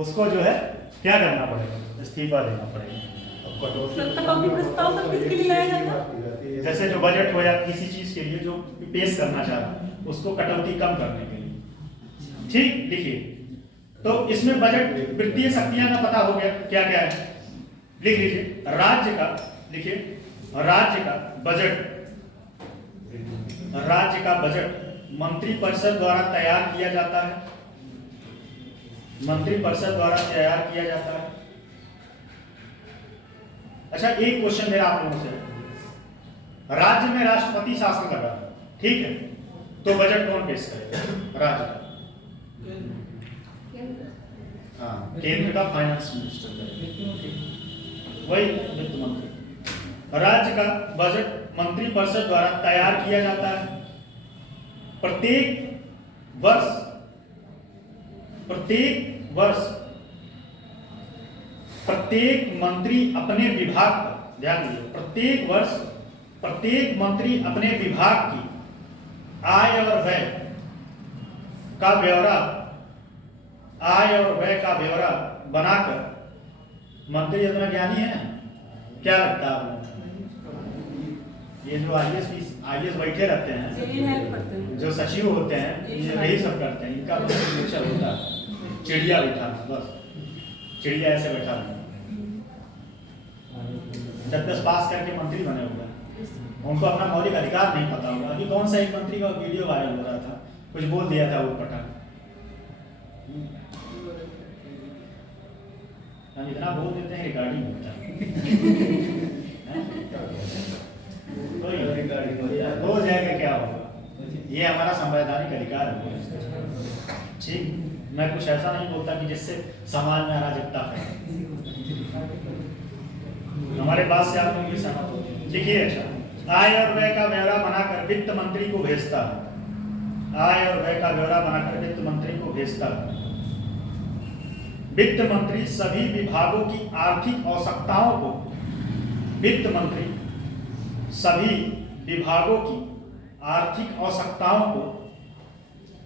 उसको जो है क्या करना पड़ेगा? इस्तीफा देना पड़ेगा। कटौती प्रस्ताव सर किसके लिए लाया जाता है? जैसे जो बजट हो या किसी चीज के लिए जो पेश करना चाह रहा है उसको कटौती कम करने के लिए, ठीक। लिखिए, तो इसमें बजट वित्तीय शक्तियां का पता हो गया क्या क्या है, लिख लीजिए। राज्य का, लिखिए, राज्य का बजट मंत्रिपरिषद द्वारा तैयार किया जाता है। अच्छा, एक क्वेश्चन मेरा आप लोगों से, राज्य में राष्ट्रपति शासन लगा, ठीक है, तो बजट कौन पेश करेगा? राज्य का, हाँ, केंद्र का फाइनेंस मिनिस्टर, वही वित्त मंत्री। राज्य का बजट मंत्रिपरिषद द्वारा तैयार किया जाता है। प्रत्येक वर्ष प्रत्येक मंत्री अपने विभाग का, ध्यान दीजिए, प्रत्येक मंत्री अपने विभाग की आय और व्यय का ब्यौरा बनाकर, मंत्री इतना ज्ञानी है, क्या लगता है आपको? ये जो आईएएस बैठे रहते हैं, यही हेल्प करते हैं, जो सचिव होते हैं, ये यही सब करते हैं, इनका नेचर होता है चिड़िया बैठा, बस चिड़िया ऐसे बैठा है। 10 पास करके मंत्री बने हुए हैं, उनको अपना मौलिक अधिकार नहीं पता होगा। अभी कौन सा एक मंत्री का वीडियो वायरल हो रहा था, कुछ बोल दिया था वो पटा, हम इतना बोल देते हैं रिकॉर्डिंग होता है। हो जाएगा, क्या होगा? ये हमारा संवैधानिक अधिकार है, ठीक। मैं कुछ ऐसा नहीं बोलता कि जिससे समाज में अराजकता है। हमारे बात से आप लोग भी सहमत हो? लिखिए, अच्छा, आय और व्यय का ब्यौरा बनाकर वित्त मंत्री को भेजता है। वित्त मंत्री सभी विभागों की आर्थिक आवश्यकताओं को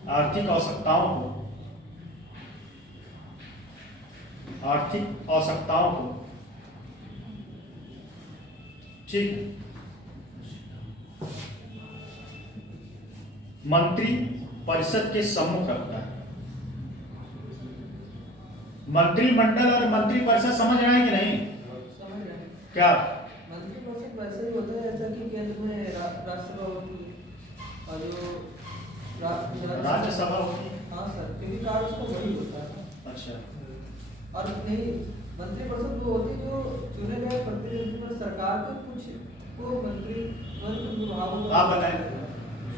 आर्थिक आवश्यकताओं को ठीक मंत्री परिषद के सम्मुख रखता है। मंत्रिमंडल और मंत्री परिषद समझ रहे हैं कि नहीं? समझ रहे हैं। क्या मंत्री परिषद वैसे ही होता है जैसा कि केंद्र में राज्यसभा होती है और जो राज्यसभा होती है? हाँ सर, क्योंकि कार्य उसका वही होता है। अच्छा। और नहीं, मंत्री परिषद वो होती है जो चुने गए प्रतिनिधि पर सरकार के कुछ को मंत्री विभागों को आप बताएं,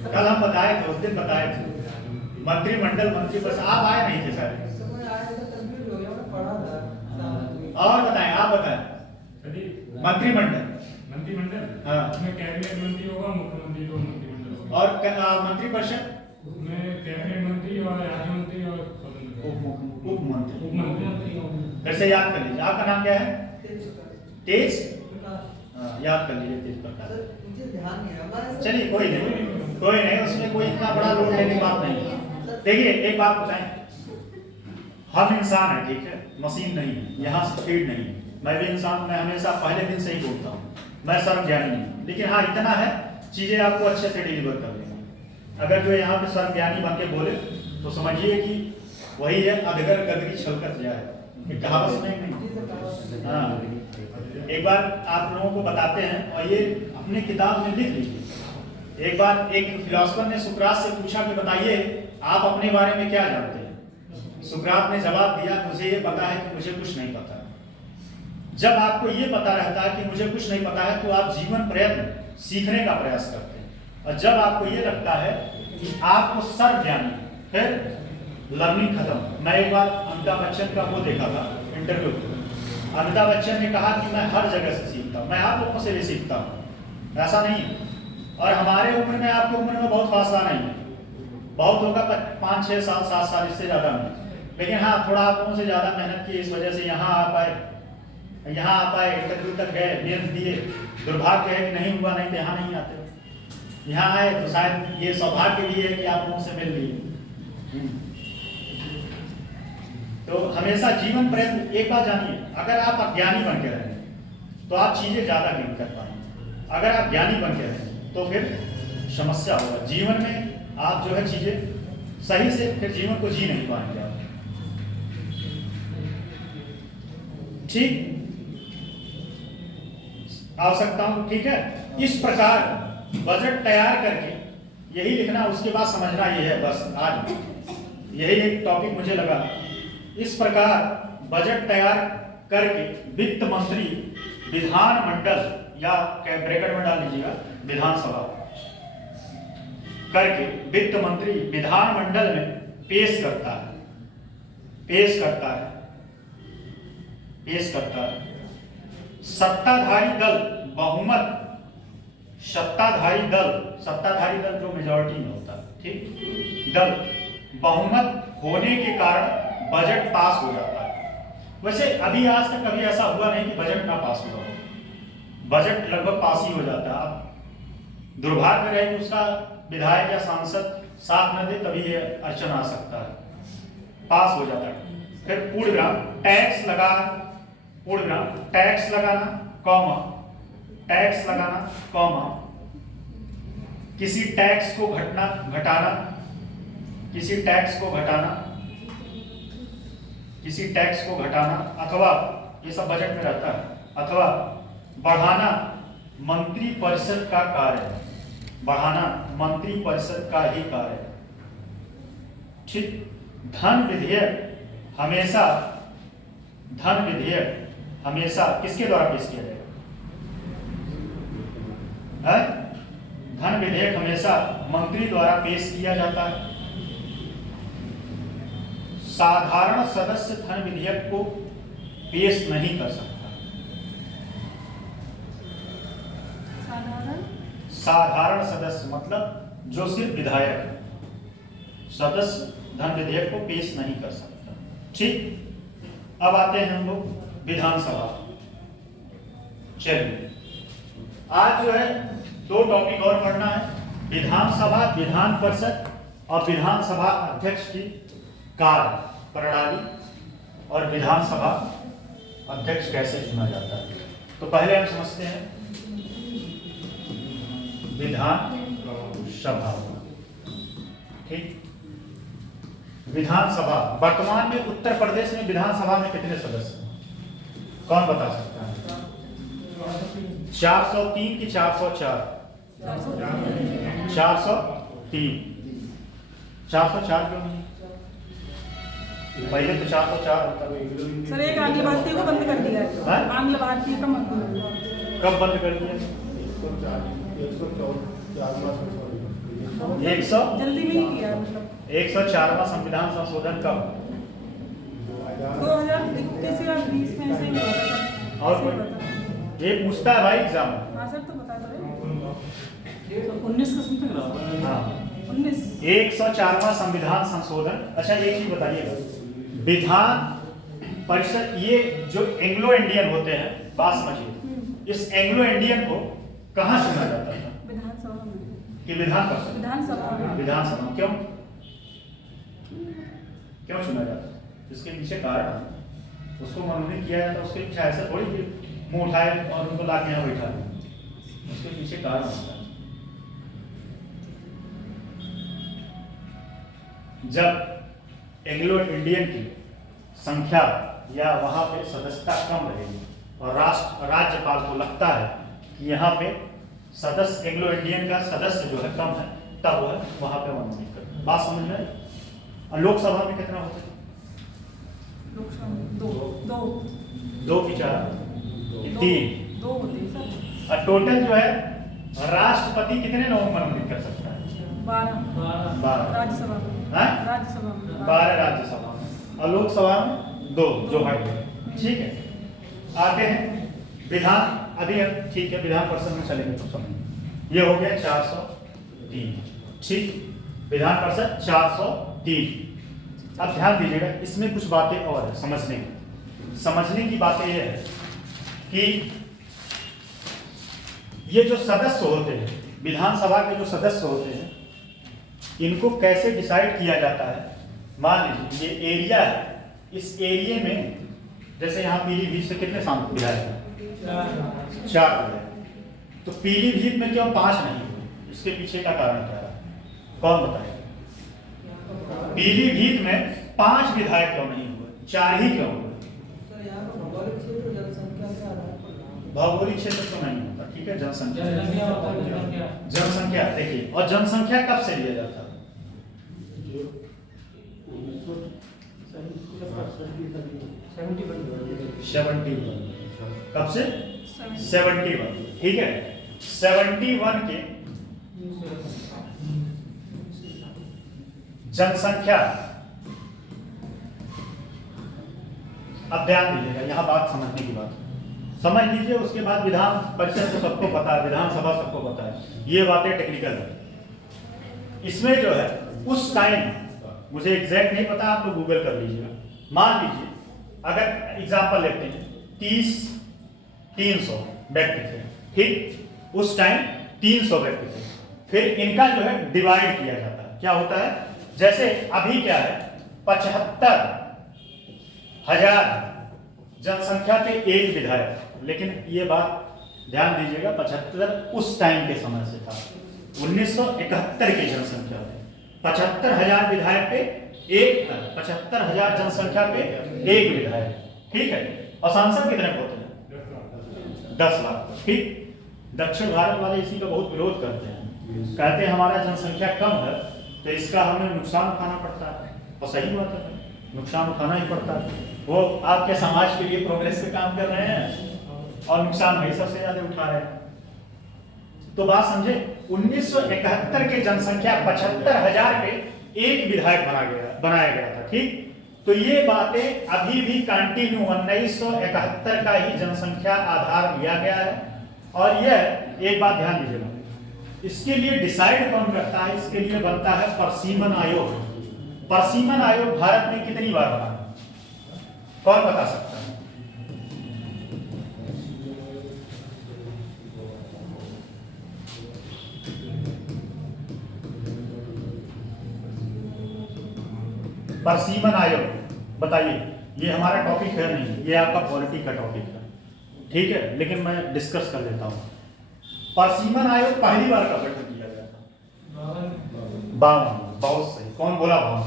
कल हम बताए थे, उस दिन बताए थे मंत्रिमंडल मंत्री परिषद, आप आए नहीं थे सर। समय आया था, कंफ्यूज हो गया, मैंने पढ़ा था। और बताएं, आप बताएं मंत्रिमंडल। मंत्रिमंडल, हाँ। उसमें कैबिनेट मंत्री होगा, मुख्यमंत्री तो मंत्रिमंडल होगा। और मंत्री परिषद उसमें कैबिनेट मंत्री और राज्य मंत्री और उप मंत्री। उपमंत्री। फिर से याद कर लीजिए, आपका नाम क्या है? तेज। प्रकाश। हाँ, याद कर लीजिए, तेज प्रकाश। सर मुझे ध्यान नहीं है हमारे। चलिए कोई नहीं, उसमें कोई इतना बड़ा लोड लेने की बात नहीं है। देखिए एक बात बताएं, हम इंसान हैं, ठीक है, मशीन नहीं है, यहाँ से फीड नहीं है। मैं भी इंसान, मैं हमेशा पहले दिन से ही बोलता हूँ, मैं सर्वज्ञानी नहीं हूँ, लेकिन हाँ इतना है, चीजें आपको अच्छे से डिलीवर कर देंगे। अगर जो यहाँ पे सर्वज्ञानी बन के बोले तो समझिए कि वही है अधगर गगरी छलकत जाए, ये कहावत नहीं। हाँ, एक बार आप लोगों को बताते हैं और ये अपने किताब में लिख लीजिए। एक बार एक फिलोसोफर ने सुकरात से पूछा कि बताइए आप अपने बारे में क्या जानते हैं। सुकरात ने जवाब दिया, मुझे ये पता है कि मुझे कुछ नहीं पता। जब आपको ये पता रहता है कि मुझे कुछ नहीं पता है तो आप जीवन प्रयत्न सीखने का प्रयास करते हैं, और जब आपको ये लगता है कि आपको सर्वज्ञानी, फिर लर्निंग खत्म। मैं एक बार अमिताभ बच्चन का वो देखा था इंटरव्यू, अमिताभ बच्चन ने कहा कि मैं हर जगह से सीखता हूँ, मैं आप लोगों से भी सीखता हूँ, ऐसा नहीं है। और हमारे उम्र में आपकी उम्र में बहुत फासला नहीं है, बहुत होगा 5, 6 साल, 7 साल, इससे ज़्यादा नहीं। लेकिन हाँ, थोड़ा आप लोगों से ज़्यादा मेहनत की, इस वजह से यहाँ आ पाए, इंटरव्यू तक गए, मेंस दिए। दुर्भाग्य है कि नहीं हुआ, नहीं तो यहाँ नहीं आते। यहाँ आए तो शायद ये सौभाग्य भी है कि आप लोगों से मिल लिए। तो हमेशा जीवन प्रयत्न, एक बात जानिए, अगर आप अज्ञानी बन के रहेंगे तो आप चीजें ज्यादा नहीं कर पाएंगे। अगर आप ज्ञानी बन के रहेंगे तो फिर समस्या होगा जीवन में, आप जो है चीजें सही से फिर जीवन को जी नहीं पाएंगे आप। ठीक, आवश्यकताओं, ठीक है। इस प्रकार बजट तैयार करके यही लिखना, उसके बाद समझना ये है, बस आज यही एक टॉपिक मुझे लगा। इस प्रकार बजट तैयार करके वित्त मंत्री विधानमंडल, या ब्रैकेट में डाल लीजिएगा विधानसभा, करके वित्त मंत्री विधानमंडल में पेश करता है। सत्ताधारी दल बहुमत, सत्ताधारी दल जो मेजॉरिटी में होता है, ठीक, दल बहुमत होने के कारण बजट पास हो जाता है। वैसे अभी आज तक कभी ऐसा हुआ नहीं कि बजट ना पास हुआ हो, बजट लगभग पास ही हो जाता है। अब दुर्भाग्य रहे कि उसका विधायक या सांसद साथ न दे, तभी ये अड़चन आ सकता है, पास हो जाता है। फिर पूर्णविराम, टैक्स लगाना, कॉमा, किसी टैक्स को घटाना, अथवा ये सब बजट में रहता है, अथवा बढ़ाना मंत्री परिषद का ही कार्य है। ठीक, धन विधेयक हमेशा किसके द्वारा पेश किया जाएगा? धन विधेयक हमेशा मंत्री द्वारा पेश किया जाता है। साधारण सदस्य धन विधेयक को पेश नहीं कर सकता। साधारण सदस्य मतलब जो सिर्फ विधायक है, सदस्य धन विधेयक को पेश नहीं कर सकता। ठीक, अब आते हैं हम लोग विधानसभा। चलिए, आज जो है 2 टॉपिक और पढ़ना है, विधानसभा, विधान परिषद और विधानसभा अध्यक्ष की कार्य प्रणाली और विधानसभा अध्यक्ष कैसे चुना जाता है। तो पहले हम समझते हैं विधानसभा। ठीक, विधानसभा वर्तमान में उत्तर प्रदेश में विधानसभा में कितने सदस्य हैं? कौन बता सकता है? 403 की 404? 403। 404 क्यों नहीं? पहले तो 404 होता है। सर एक आंग्ल भारतीय को बंद कर दिया है। हाँ? आंग्ल भारतीय का मत कब बंद कर दिया? 100 जल्दी में नहीं किया, मतलब 104वां संविधान संशोधन कब? 2021 या 20 में ऐसे ही हुआ था सर। और ऐसे ही कोई? हुआ था। ये पूछता है भाई एग्जाम में। हाँ सर, तो बता दो। 19 का समथिंग रहा। हाँ, 19 104वां संविधान संशोधन। अच्छा एक चीज बताइएगा, विधान परिषद ये जो एंग्लो इंडियन होते हैं, बात समझिए, इस एंग्लो इंडियन को कहाँ चुना जाता था? विधानसभा में। कि विधान परिषद? विधानसभा में। विधानसभा। क्यों क्यों चुना जाता? इसके पीछे कारण है। उसको मनोनीत किया जाता, उसके पीछे ऐसा थोड़ी कि मुंह उठाए और उनको लाके यहाँ बैठा। उसके पीछे कारण होता है। जब एंग्लो इंडियन की संख्या या वहां पे सदस्यता कम रहेगी और राज्यपाल को लगता है कि यहाँ पे सदस्य एंग्लो इंडियन का सदस्य जो है कम है, तब वह वहां पे मनोनीत करता है। बात समझ में आई? और लोकसभा में कितना होता है? लोकसभा में दो 2 की 4 3 दो होते हैं सर। और टोटल जो है राष्ट्रपति कितने लोग मनोनीत कर सकता है? 12 12। राज्यसभा में। हाँ? राज्यसभा में 12 राज्यसभा में और लोकसभा में 2 जो है। ठीक है, आते हैं विधान। अभी ठीक है, विधान परिषद में चलेंगे तो समझ। ये हो गया 403। ठीक, विधान परिषद 403। अब ध्यान दीजिएगा, इसमें कुछ बातें और है समझने की बातें यह है कि ये जो सदस्य होते हैं, विधानसभा के जो सदस्य होते हैं, इनको कैसे डिसाइड किया जाता है। मान लीजिए ये एरिया है, इस एरिया में जैसे यहाँ पीलीभीत से कितने विधायक हैं? 4 विधायक। तो पीलीभीत में क्यों 5 नहीं हुए? इसके पीछे का कारण क्या है? कौन बताएगा? पीलीभीत में 5 विधायक क्यों नहीं हुए? 4 ही क्यों हुए? सर यहाँ पर भौगोलिक क्षेत्र जनसंख्या के आधार पर भौगोलिक क्षेत्र तो नहीं होता। ठीक है, जनसंख्या जनसंख्या जनसंख्या देखिए। और जनसंख्या कब से लिया जाता है? 71। कब से? 71। ठीक है, 71 के जनसंख्या। अब ध्यान दीजिएगा, यहाँ बात समझने की बात समझ लीजिए। उसके बाद विधान परिषद तो सबको पता है, विधानसभा सबको पता है, ये बातें टेक्निकल है। इसमें जो है उस टाइम, मुझे एग्जैक्ट नहीं पता, आप लोग गूगल कर लीजिएगा। मान लीजिए अगर एग्जांपल लेते हैं 300 व्यक्ति थे। ठीक, उस टाइम 300 व्यक्ति थे। फिर इनका जो है डिवाइड किया जाता है। क्या होता है? जैसे अभी क्या है, 75,000 जनसंख्या पे 1 विधायक। लेकिन ये बात ध्यान दीजिएगा, 75 उस टाइम के समय से था। 1971 की जनसंख्या में 75,000 विधायक पे 1, 75,000 जनसंख्या पे 1 विधायक। ठीक है, और सांसद कितने होते हैं? 10 लाख। ठीक, दक्षिण भारत वाले इसी का बहुत विरोध करते हैं, कहते हैं हमारा जनसंख्या कम है तो इसका हमें नुकसान उठाना पड़ता है। और सही बात है, नुकसान उठाना ही पड़ता है। वो आपके समाज के लिए प्रोग्रेस के काम कर रहे हैं और नुकसान वही सबसे ज्यादा उठा रहे हैं। तो बात समझे, 1971 के जनसंख्या 75,000 पे 1 विधायक बनाया गया था। ठीक, तो ये बातें अभी भी कंटिन्यू 1971 का ही जनसंख्या आधार लिया गया है। और यह एक बात ध्यान दीजिएगा, इसके लिए डिसाइड कौन करता है? इसके लिए बनता है परसीमन आयोग। परसीमन आयोग भारत में कितनी बार बना? कौन बता सकता है? परसीमन आयोग, बताइए, ये हमारा टॉपिक है नहीं, ये आपका पॉलिटी का टॉपिक है, ठीक है, लेकिन मैं डिस्कस कर लेता हूँ। परसीमन आयोग पहली बार कब गठन किया गया था? 52। बहुत सही, कौन बोला 52?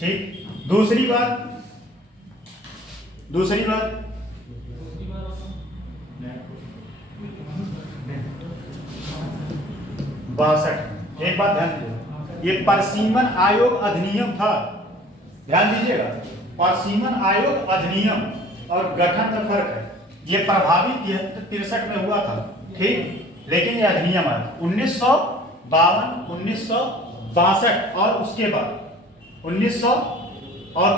ठीक। दूसरी बात 62। एक बात ध्यान दीजिए, ये परसीमन आयोग अधिनियम था, ध्यान दीजिएगा, परसीमन आयोग अधिनियम और गठन में फर्क है। ये प्रभावी 63 में हुआ था, ठीक, लेकिन ये अधिनियम है 1952, 1962 और उसके बाद 1900 और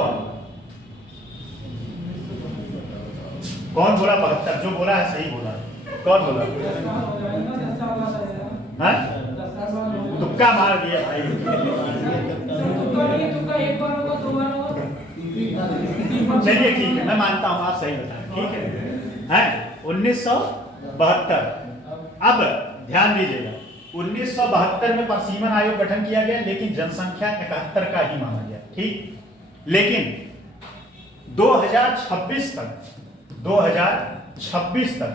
कौन बोला 72? जो बोला है सही बोला है। कौन बोला? हाँ? तुक्का मार दिया भाई। चलिए ठीक है, मैं मानता हूँ आप सही बताएं, ठीक है, हैं 1972। अब ध्यान दीजिएगा, 1972 में परसीमन आयोग गठन किया गया, लेकिन जनसंख्या 71 का ही माना गया, ठीक। लेकिन 2026 तक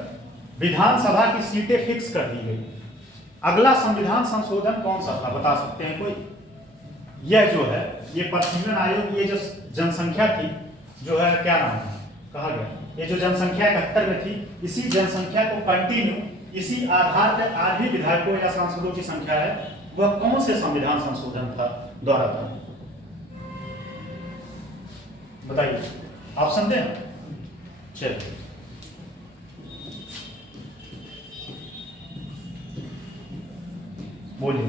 विधानसभा की सीटें फिक्स कर दी गई। अगला संविधान संशोधन कौन सा था, बता सकते हैं कोई? यह जो है, ये परसीमन आयोग, ये जो जनसंख्या थी, जो है क्या नाम है कहा गया, ये जो जनसंख्या 71 में थी, इसी जनसंख्या को कंटिन्यू इसी आधार पर आज भी विधायकों या सांसदों की संख्या है, वह कौन से संविधान संशोधन था द्वारा था? बताइए, ऑप्शन दें। चलिए, बोलिए।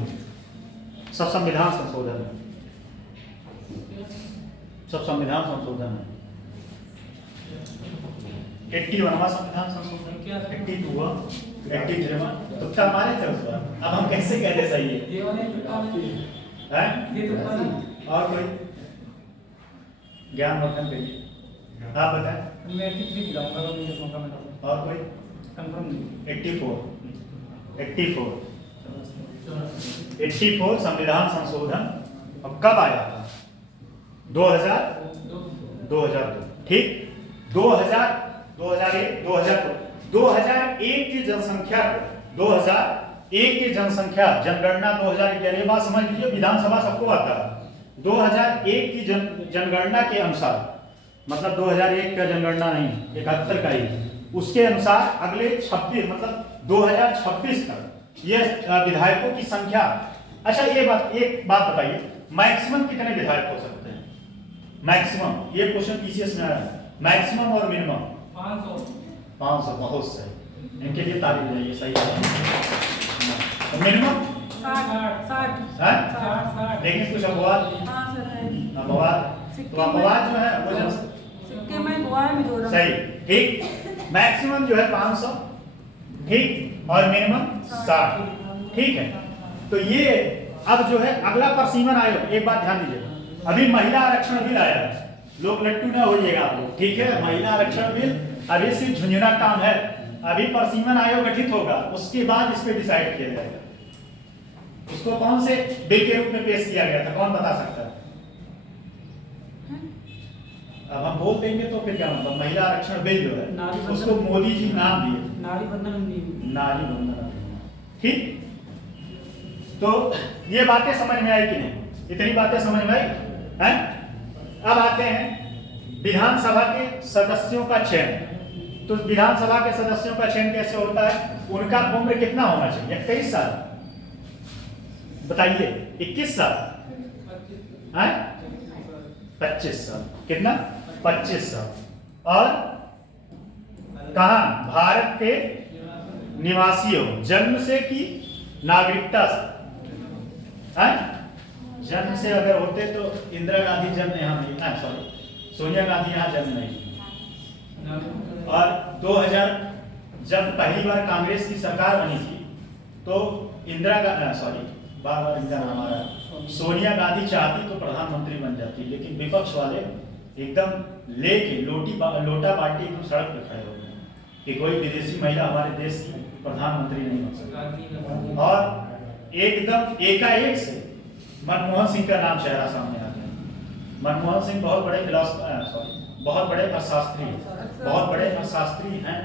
सब संविधान संशोधन है, सब संविधान संशोधन है। 81वां संविधान संशोधन, 82वां, 83वां, तुक्का मारे थे उस बार। अब हम कैसे कहते सही है? हैं? और कोई ज्ञानवर्धन करिए, आप बताएं। मैं 83 दिलाऊंगा अगर मुझे मौका मिला। और कोई? कंफर्म नहीं। 84 संविधान संशोधन अब कब आया था? 2002, ठीक। 2001 की जनसंख्या को 2001 की जनसंख्या जनगणना 2011, ये बात समझ लीजिए, विधानसभा सबको आता है। 2001 की जनगणना के अनुसार, मतलब 2001 का जनगणना नहीं, 71 का ही, उसके अनुसार अगले 26 मतलब 2026 तक ये विधायकों की संख्या। अच्छा, एक बात बताइए, मैक्सिमम कितने विधायक हो सकते हैं? मैक्सिमम, ये क्वेश्चन पीसीएस में आया है, मैक्सिमम और मिनिमम 500। बहुत सही, इनके लिए तारीफ चाहिए, सही है। मिनिमम 60। लेकिन कुछ अपवाद, अपवाद तो अपवाद जो है वो सिक्के में गोवा में जोड़ा, सही, ठीक। मैक्सिमम जो है 500, ठीक, और मिनिमम 60, ठीक है। तो ये अब जो है अगला परसीमन आयोग, एक बात ध्यान दीजिएगा, अभी महिला आरक्षण बिल आया है, लोग लट्टू ना हो जाएगा आप लोग, ठीक है। महिला आरक्षण बिल अभी सिर्फ झुंझुना काम है, अभी परसीमन आयोग गठित होगा, उसके बाद इस पे डिसाइड किया जाएगा। उसको कौन से बिल के रूप में पेश किया गया था, कौन बता सकता है? अब हम बोल देंगे तो फिर क्या मतलब, महिला आरक्षण बिल जो है उसको मोदी जी नाम दिए, नारी बंधन नारी बंधन, ठीक। तो ये बातें समझ में आई कि नहीं? इतनी बातें समझ में आई हैं? अब आते हैं विधानसभा के सदस्यों का चयन। तो विधानसभा के सदस्यों का चयन कैसे होता है? उनका उम्र कितना होना चाहिए? 21 साल, बताइए। 21 साल, 25 साल, कितना? 25 साल। और कहां? भारत के निवासी हो, जन्म से कि नागरिकता से? जन्म से अगर होते तो इंदिरा गांधी जन्म यहाँ नहीं, सॉरी सोनिया गांधी यहाँ जन्म नहीं। और 2000 जब पहली बार कांग्रेस की सरकार बनी थी तो इंदिरा गांधी, सॉरी बार इनका नाम आ रहा है, सोनिया गांधी चाहती तो प्रधानमंत्री बन जाती, लेकिन विपक्ष वाले एकदम लेके लोटा पार्टी एकदम सड़क पे खड़े हो गए कि कोई विदेशी महिला हमारे देश की प्रधानमंत्री नहीं बन सकती। और एकदम एकाएक से मनमोहन सिंह का नाम चेहरा सामने आ गया। मनमोहन सिंह बहुत बड़े फिलोसफर, सॉरी बहुत बड़े अर्थशास्त्री हैं, बहुत बड़े अर्थशास्त्री हैं,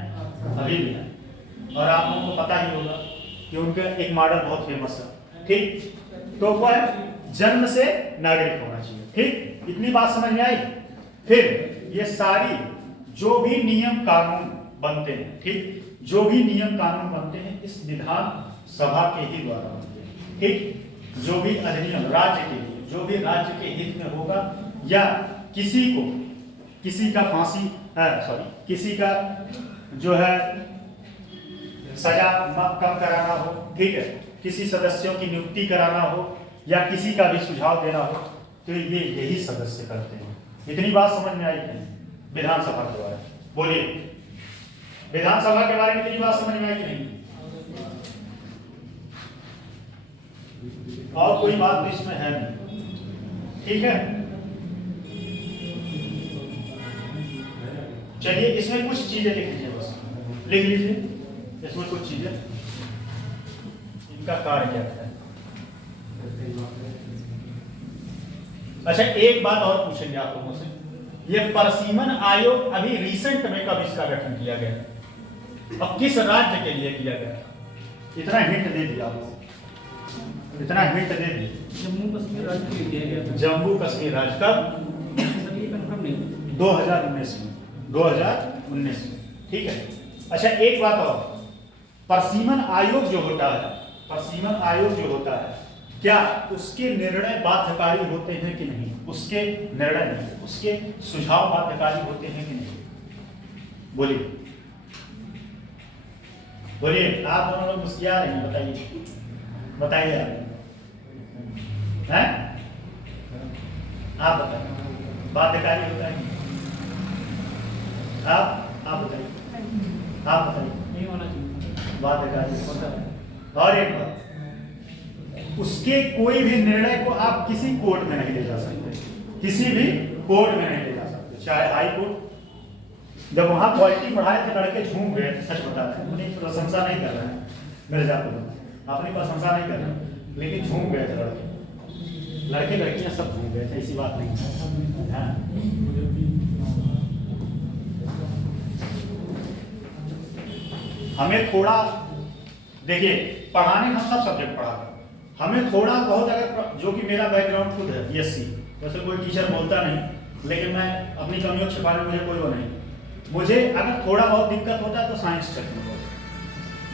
अभी भी हैं। और आप लोगों को पता ही होगा कि उनका एक मॉडल बहुत फेमस है, ठीक। तो वो है जन्म से नागरिक होना चाहिए, ठीक। इतनी बात समझ में आई। फिर ये सारी जो भी नियम कानून बनते हैं, ठीक, जो भी नियम कानून बनते हैं इस विधान सभा के ही द्वारा बनते हैं, ठीक। जो भी अधिनियम राज्य के लिए, जो भी राज्य के हित में होगा, या किसी का फांसी, सॉरी किसी का जो है सजा कम कराना हो, ठीक है, किसी सदस्यों की नियुक्ति कराना हो, या किसी का भी सुझाव देना हो, तो ये यही सदस्य करते हैं। इतनी बात समझ में आई है विधानसभा के बारे में? बोलिए, विधानसभा के बारे में इतनी बात समझ में आई कि नहीं? और कोई बात तो इसमें है नहीं, ठीक है। चलिए इसमें कुछ चीजें लिख लीजिए, बस लिख लीजिए इसमें कुछ चीजें, इनका कार्य क्या है। अच्छा, एक बात और पूछेंगे आप लोगों से, ये परिसीमन आयोग अभी रिसेंट में कब इसका गठन किया गया और किस राज्य के लिए किया गया? इतना हिंट दे दिया आपको, इतना हिंट दे दिया। जम्मू कश्मीर राज्य के लिए किया गया था। जम्मू कश्मीर राज्य कब? सर ये कंफर्म नहीं। 2019 में, 2019 में, ठीक है। अच्छा एक बात और, परिसीमन आयोग जो होता है, परिसीमन आयोग जो होता है, क्या उसके निर्णय बाध्यकारी होते हैं कि नहीं? उसके निर्णय नहीं, उसके सुझाव बाध्यकारी होते हैं कि नहीं? बोलिए बोलिए, आप दोनों लोग मुस्कुरा रहे हैं, बताइए बताइए हैं? आप बताइए, बाध्यकारी होता है? आप बताइए, आप बताइए। नहीं होना चाहिए। बाध्यकारी होता है। और एक बात, उसके कोई भी निर्णय को आप किसी कोर्ट में नहीं ले जा सकते, किसी भी कोर्ट में नहीं ले जा सकते, चाहे हाई कोर्ट। जब वहां पॉलिटी पढ़ाए थे लड़के झूम गए, सच बता रहे हैं, अपनी प्रशंसा नहीं कर रहे हैं मिर्जापुर, अपनी प्रशंसा नहीं कर रहे हैं, लेकिन झूम गए थे लड़के लड़कियां सब झूम गए थे, ऐसी बात नहीं है। हमें थोड़ा देखिए, पढ़ाने हम सब सब्जेक्ट पढ़ा, हमें थोड़ा बहुत, अगर जो कि मेरा बैकग्राउंड खुद है बीएससी, वैसे कोई टीचर बोलता नहीं, लेकिन मैं अपनी कमियों छिपाने मुझे कोई वो नहीं। मुझे अगर थोड़ा बहुत दिक्कत होता है तो साइंस टेक में,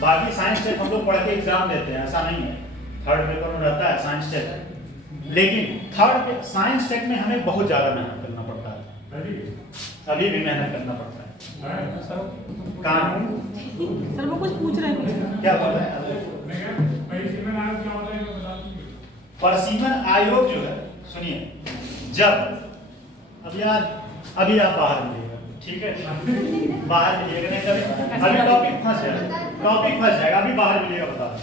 बाकी साइंस टेक हम लोग पढ़ के एग्जाम देते हैं, ऐसा नहीं है। थर्ड पेपर में रहता है साइंस टेक, लेकिन थर्ड साइंस टेक में हमें बहुत ज़्यादा मेहनत करना पड़ता है, अभी भी मेहनत करना पड़ता है। कानून सर वो कुछ पूछ रहे हैं, क्या बोल रहे हैं? परिसीमन आयोग क्या होता है ये बता दीजिए। परिसीमन आयोग जो है, सुनिए, जब अभी आप बाहर मिलेगा, ठीक है, बाहर मिलेगा, नहीं कभी अभी टॉपिक फंस जाएगा, अभी बाहर मिलेगा, बता दें,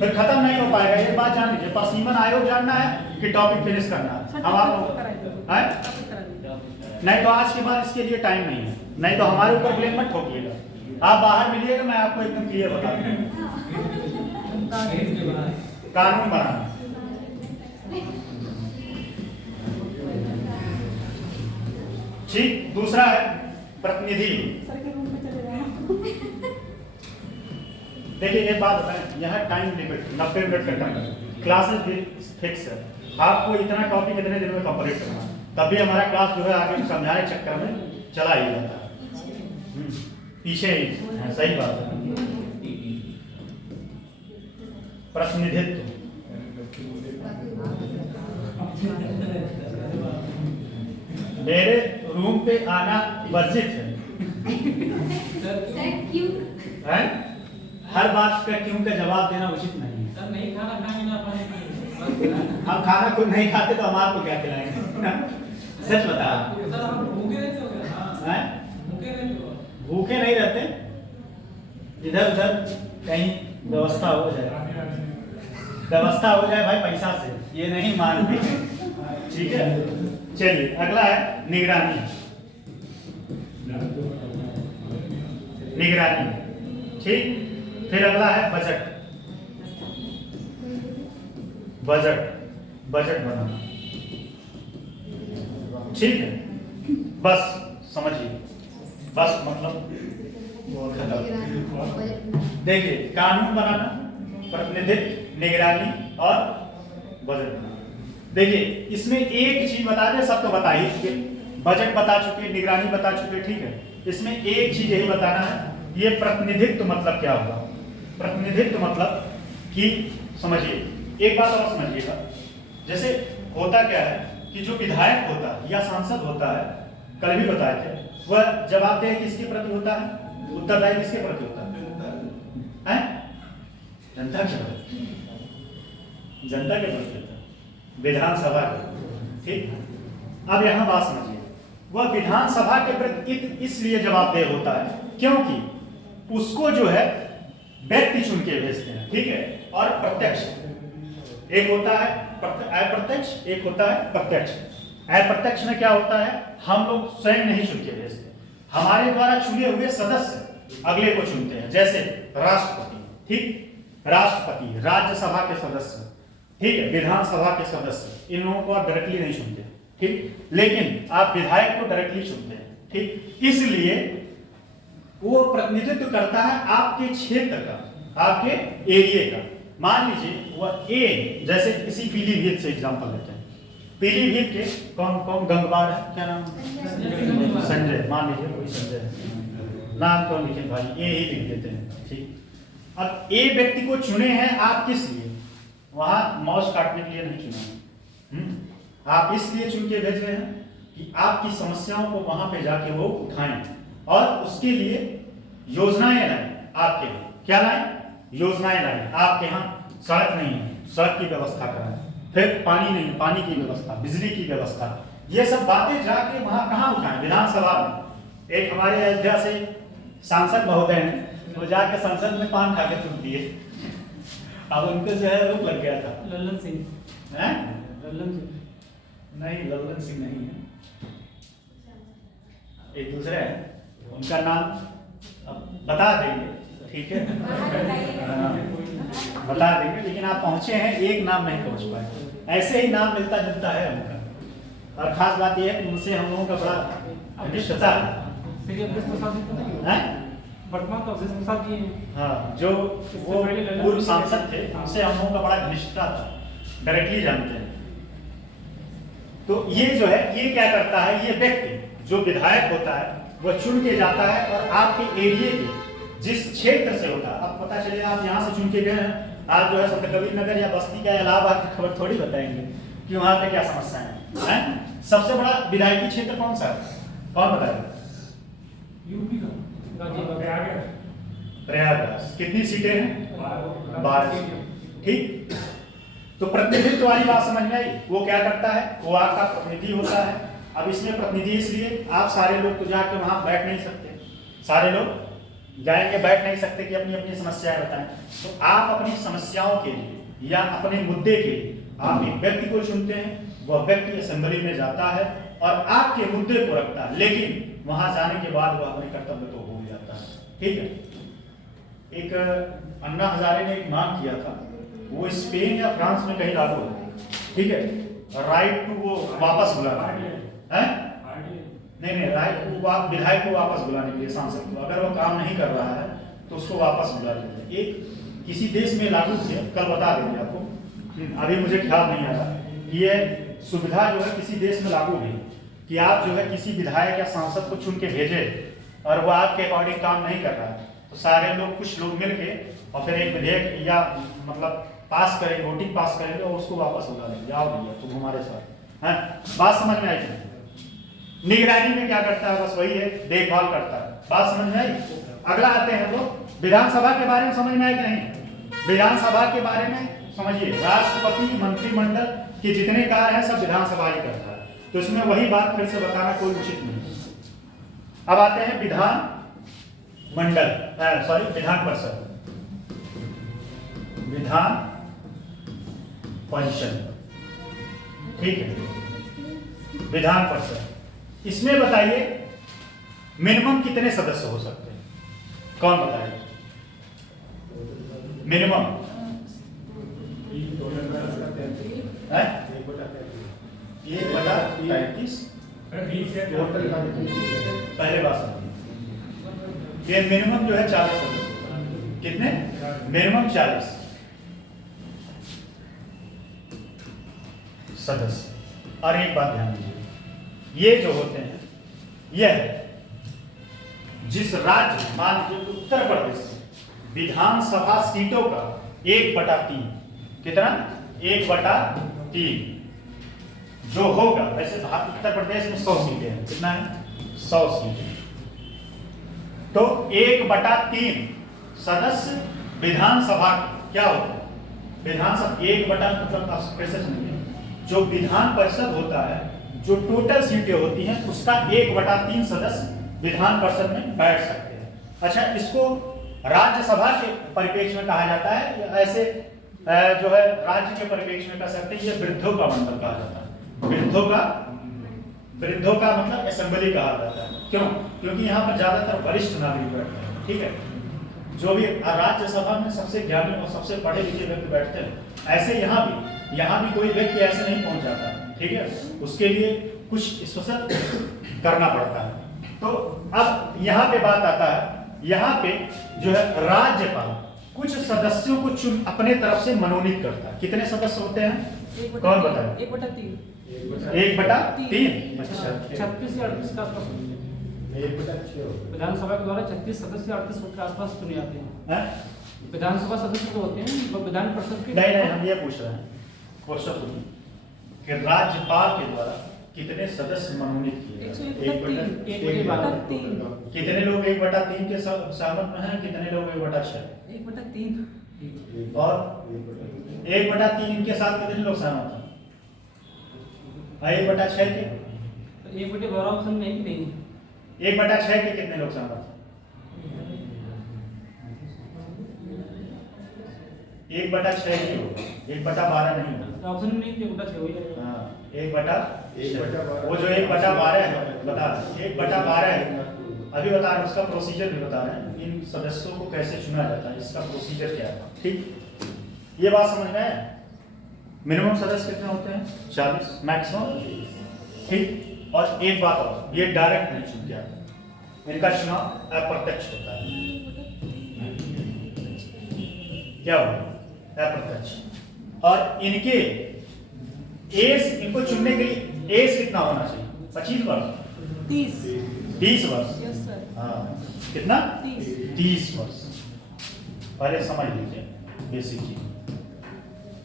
फिर खत्म नहीं हो पाएगा। ये बात जान लीजिए, परिसीमन आयोग जानना है कि टॉपिक फिनिश करना है, हम आपको नहीं तो आज के बाद इसके लिए टाइम नहीं है, नहीं तो हमारे ऊपर ब्लेम मत ठोकिएगा। आप बाहर मिलिएगा, मैं आपको एकदम क्लियर बता दूंगा। कानून बनाना, ठीक। दूसरा है प्रतिनिधि। सर के रूम में चले जाओ। देखिए एक बात बताएं, यहाँ टाइम लिमिट 90 मिनट का टाइम है, क्लासेस भी फिक्स है, आपको इतना टॉपिक इतने दिन में कंप्लीट करना, तभी हमारा क्लास जो है आगे समझाने चक्कर में चला ही जाता है, पीछे ही है, सही बात है। प्रतिनिधित्व, मेरे रूम पे आना वर्जित है, हैं? हर बात का क्यों का जवाब देना उचित नहीं है। सर नहीं खाना खाएंगे ना पानी। हम खाना खुद नहीं खाते तो हम आपको क्या खिलाएंगे? सच बता। सर हम भूखे रहते हो क्या? हैं? भूखे रहते हो? भूखे नहीं रहते, इधर उधर कहीं व्यवस्था हो जाए, व्यवस्था हो जाए भाई पैसा से, ये नहीं मानते, ठीक है। चलिए अगला है निगरानी, निगरानी, ठीक। फिर अगला है बजट, बजट, बजट बनाना, ठीक है, बस समझिए, बस मतलब देखिए, कानून बनाना, प्रतिनिधित्व, निगरानी और बजट बनाना। देखिए इसमें एक चीज बता दें, सब तो बता ही चुके, बजट बता चुके, निगरानी बता चुके, ठीक है। इसमें एक चीज यही बताना है, ये प्रतिनिधित्व मतलब क्या होगा। प्रतिनिधित्व मतलब कि समझिए, एक बात और समझिएगा, जैसे होता क्या है कि जो विधायक होता है या सांसद होता है, कल भी बताए थे, वह जवाबदेह किसके प्रति होता है, उत्तरदायी किसके प्रति होता है? जनता के प्रति, जनता के प्रति होता है, विधानसभा के, ठीक। अब यहाँ बात समझिए, वह विधानसभा के प्रति इसलिए जवाबदेह होता है क्योंकि उसको जो है व्यक्ति चुन के भेजते हैं, ठीक है, और प्रत्यक्ष, एक होता है अप्रत्यक्ष, एक होता है प्रत्यक्ष। अप्रत्यक्ष में क्या होता है, हम लोग स्वयं नहीं चुन के भेजते, हमारे द्वारा चुने हुए सदस्य अगले को चुनते हैं, जैसे राष्ट्रपति, ठीक, राष्ट्रपति, राज्यसभा के सदस्य, ठीक है, विधानसभा के सदस्य, इन लोगों को आप डायरेक्टली नहीं चुनते, ठीक, लेकिन आप विधायक को डायरेक्टली चुनते हैं, ठीक। इसलिए वो प्रतिनिधित्व करता है आपके क्षेत्र का, आपके एरिया का। मान लीजिए वह ए, जैसे किसी पीलीभीत से एग्जांपल लेते हैं, पीलीभीत के कौन गंगवार है, क्या नाम, संजय, मान लीजिए कोई संजय है, नाम कौन लिखे भाई, ए ही लिख देते हैं, ठीक। अब ए व्यक्ति को चुने हैं आप किस लिए, वहां मौज काटने के लिए नहीं चुना है, आप इसलिए चुन के भेज रहे हैं कि आपकी समस्याओं को वहां पे जाके वो उठाएं और उसके लिए योजनाएं लाएं, आपके लिए क्या लाएं, योजनाएं लाएं। आपके यहाँ सड़क नहीं है, सड़क की व्यवस्था कराएं, फिर पानी नहीं, पानी की व्यवस्था, बिजली की व्यवस्था, ये सब बातें जाके वहां कहाँ उठाएं, विधानसभा में। एक हमारे अयोध्या से सांसद महोदय हैं, वो जाके संसद में पान खा के तुम दिए, अब उनको जो है रोक लग गया था। लल्लन सिंह हैं? लल्लन सिंह नहीं, लल्लन सिंह नहीं है, एक दूसरा है, उनका नाम अब बता देंगे, ठीक है, बता देंगे, लेकिन आप पहुंचे हैं, एक नाम नहीं पहुंच पाए, ऐसे ही नाम मिलता जुलता है उनका। और खास बात यह है कि उनसे हम लोगों का बड़ा घनिष्ठता है। श्री अवधेश प्रसाद जी तो नहीं हैं? वर्तमान तो अवधेश प्रसाद जी हैं। हाँ, जो वो पूर्व सांसद थे, उनसे हम लोगों का बड़ा घनिष्ठता था, डायरेक्टली जानते हैं। तो ये जो है, ये क्या करता है, ये व्यक्ति जो विधायक होता है वह चुन के जाता है और आपके एरिया के जिस क्षेत्र से होता है, अब पता चले आप यहाँ से चुन के गए हैं, आप जो है संत कबीर नगर या बस्ती का इलाहाबाद की खबर थोड़ी बताएंगे कि वहाँ पे क्या समस्या है। सबसे बड़ा विधायकी क्षेत्र कौन सा है, कौन बताएगा? यूपी का गाजीपुर, प्रयागराज। कितनी सीटें हैं? 12। ठीक, तो प्रतिनिधित्व वाली बात समझ में आई। वो क्या करता है, वो आपका प्रतिनिधि होता है। अब इसमें प्रतिनिधि इसलिए, आप सारे लोग तो जाके वहां बैठ नहीं सकते, सारे लोग जाएंगे बैठ नहीं सकते कि अपनी अपनी समस्याएं बताएं। तो आप अपनी समस्याओं के लिए या अपने मुद्दे के लिए आप एक व्यक्ति को चुनते हैं, वह व्यक्ति असेंबली में जाता है और आपके मुद्दे को रखता है, लेकिन वहां जाने के बाद वह अपने कर्तव्य तो हो जाता है। ठीक है, एक अन्ना हजारे ने एक मांग किया था, वो स्पेन या फ्रांस में कहीं लागू है। ठीक है, राइट टू वो वापस बुलाना है, नहीं राइट टू विधायक को वापस बुलाने के लिए, सांसद को, अगर वो काम नहीं कर रहा है तो उसको वापस बुला लेते हैं। एक किसी देश में लागू किया, कल बता देंगे आपको, अभी मुझे ख्याल नहीं आ रहा। ये सुविधा जो है किसी देश में लागू हुई कि आप जो है किसी विधायक या सांसद को चुन के भेजे और वो आपके अकॉर्डिंग काम नहीं कर रहा है, तो सारे लोग, कुछ लोग मिलके और फिर एक विधेयक या मतलब पास करेंगे, वोटिंग पास करेंगे और उसको वापस बुला लेंगे, आओ भैया तुम हमारे साथ। है बात समझ में आई? निगरानी में क्या करता है, बस वही है, देखभाल करता है। बात समझ में आई? अगला आते हैं तो विधानसभा के बारे में समझ में आए कि नहीं? विधानसभा के बारे में समझिए, राष्ट्रपति, मंत्रिमंडल के जितने कार्य हैं सब विधानसभा ही करता है, तो इसमें वही बात फिर से बताना कोई उचित नहीं। अब आते हैं विधान मंडल, सॉरी विधान परिषद, विधान परिषद। ठीक है, विधान परिषद, इसमें बताइए मिनिमम कितने सदस्य हो सकते हैं, कौन बताएगा? मिनिमम 1/33 20 है टोटल का कितने? पहले बात सुनिए, ये मिनिमम जो है 40 सदस्य, कितने मिनिमम 40 सदस्य। और एक बात ध्यान दीजिए, ये जो होते हैं यह जिस राज्य, मान लीजिए उत्तर प्रदेश में विधानसभा सीटों का 1/3, कितना 1/3 जो होगा, वैसे उत्तर प्रदेश में 100 सीटें हैं, कितना है 100 सीटें, तो 1/3 सदस्य विधानसभा क्या होता है, विधानसभा 1/, मतलब आप कैसे समझिए, जो विधान परिषद होता है, जो टोटल सीटें होती हैं उसका 1/3 सदस्य विधान परिषद में बैठ सकते हैं। अच्छा, इसको राज्यसभा के परिप्रेक्ष्य में कहा जाता है, ऐसे जो है राज्य के परिप्रेक्ष्य में कह सकते हैं, ये वृद्धों का मंडल कहा जाता है। वृद्धों का मतलब असेंबली कहा जाता है। क्यों? क्योंकि यहाँ पर ज्यादातर वरिष्ठ नागरिक बैठते हैं, ठीक है, जो भी राज्यसभा में सबसे ज्ञानी और सबसे पढ़े लिखे व्यक्ति बैठते हैं, ऐसे यहाँ भी कोई व्यक्ति ऐसे नहीं पहुंच जाता, ठीक है, उसके लिए कुछ स्पेशल करना पड़ता है। तो अब यहाँ पे बात आता है, यहाँ पे जो है राज्यपाल कुछ सदस्यों को अपने तरफ से मनोनीत करता है। कितने सदस्य होते हैं, कौन बताए? 1/3 1/3। अच्छा, 36 से 38 के आसपास होते हैं। 1/6 विधानसभा के द्वारा 36 सदस्य 38 के आसपास चुने जाते हैं। हैं? विधानसभा सदस्य जो होते हैं वो विधान परिषद के नहीं, हम ये पूछ रहे हैं, क्वेश्चन सुनिए कि राज्यपाल के द्वारा कितने सदस्य मनोनीत किए? 1/3 कितने लोग 1/3 के सहमत में हैं, कितने लोग 1/6? 1/3 और 1/3 इनके साथ कितने लोग सहमत हैं? 1/6 के? 1/12 ऑप्शन में है कि नहीं? 1/6 के कितने लोग सहमत हैं? 1/6 ही होगा, 1/12 नहीं होगा। ऑप्शन में नहीं, 1/6 हो ही जाएगा। हाँ, 1/12 1/12 वो जो 1/12 है, बता 1/12 है, अभी बता रहे, उसका प्रोसीजर भी बता रहे हैं, इन सदस्यों को कैसे चुना जाता है, इसका प्रोसीजर क्या है, ठीक, ये बात समझ में है। मिनिमम सदस्य कितने होते हैं? 40, मैक्सिमम, ठीक। और एक बात और, ये डायरेक्ट नहीं चुन के आता, इनका चुनाव अप्रत्यक्ष होता है। क्या होगा? अप्रत्यक्ष। और इनके इनको चुनने के लिए एज कितना होना चाहिए? 25 वर्ष, 30 वर्ष, यस सर, हाँ, कितना? 30 वर्ष, पहले समझ लीजिए बेसिक चीज।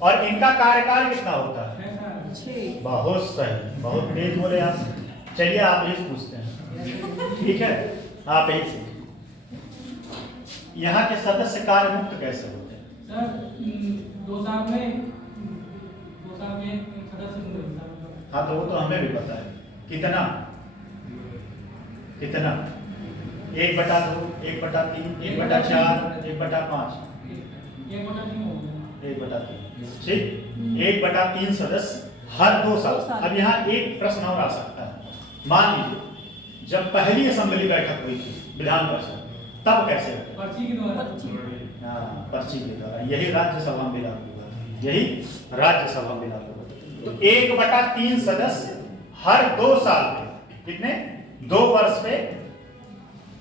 और इनका कार्यकाल कितना होता है? 6। बहुत सही, बहुत तेज बोले आप। चलिए आप यही पूछते हैं, ठीक है, आप यही यहाँ के सदस्य कार्य मुक्त कैसे होते हैं? सर 2 साल में सदस्य। हाँ, तो वो तो हमें भी पता है, कितना 1/2, 1/3, 1/4, 1/5, 1/3, ठीक, 1/3 सदस्य हर 2 साल। अब यहाँ एक प्रश्न और आ सकता है, मान लीजिए जब पहली असेंबली बैठक हुई थी विधान परिषद, तब कैसे हुआ? पर्ची के द्वारा। हाँ, पर्ची के द्वारा, यही राज्यसभा में लागू हुआ, यही राज्यसभा में लागू हुआ। तो 1/3 सदस्य हर 2 साल में, कितने, 2 वर्ष पे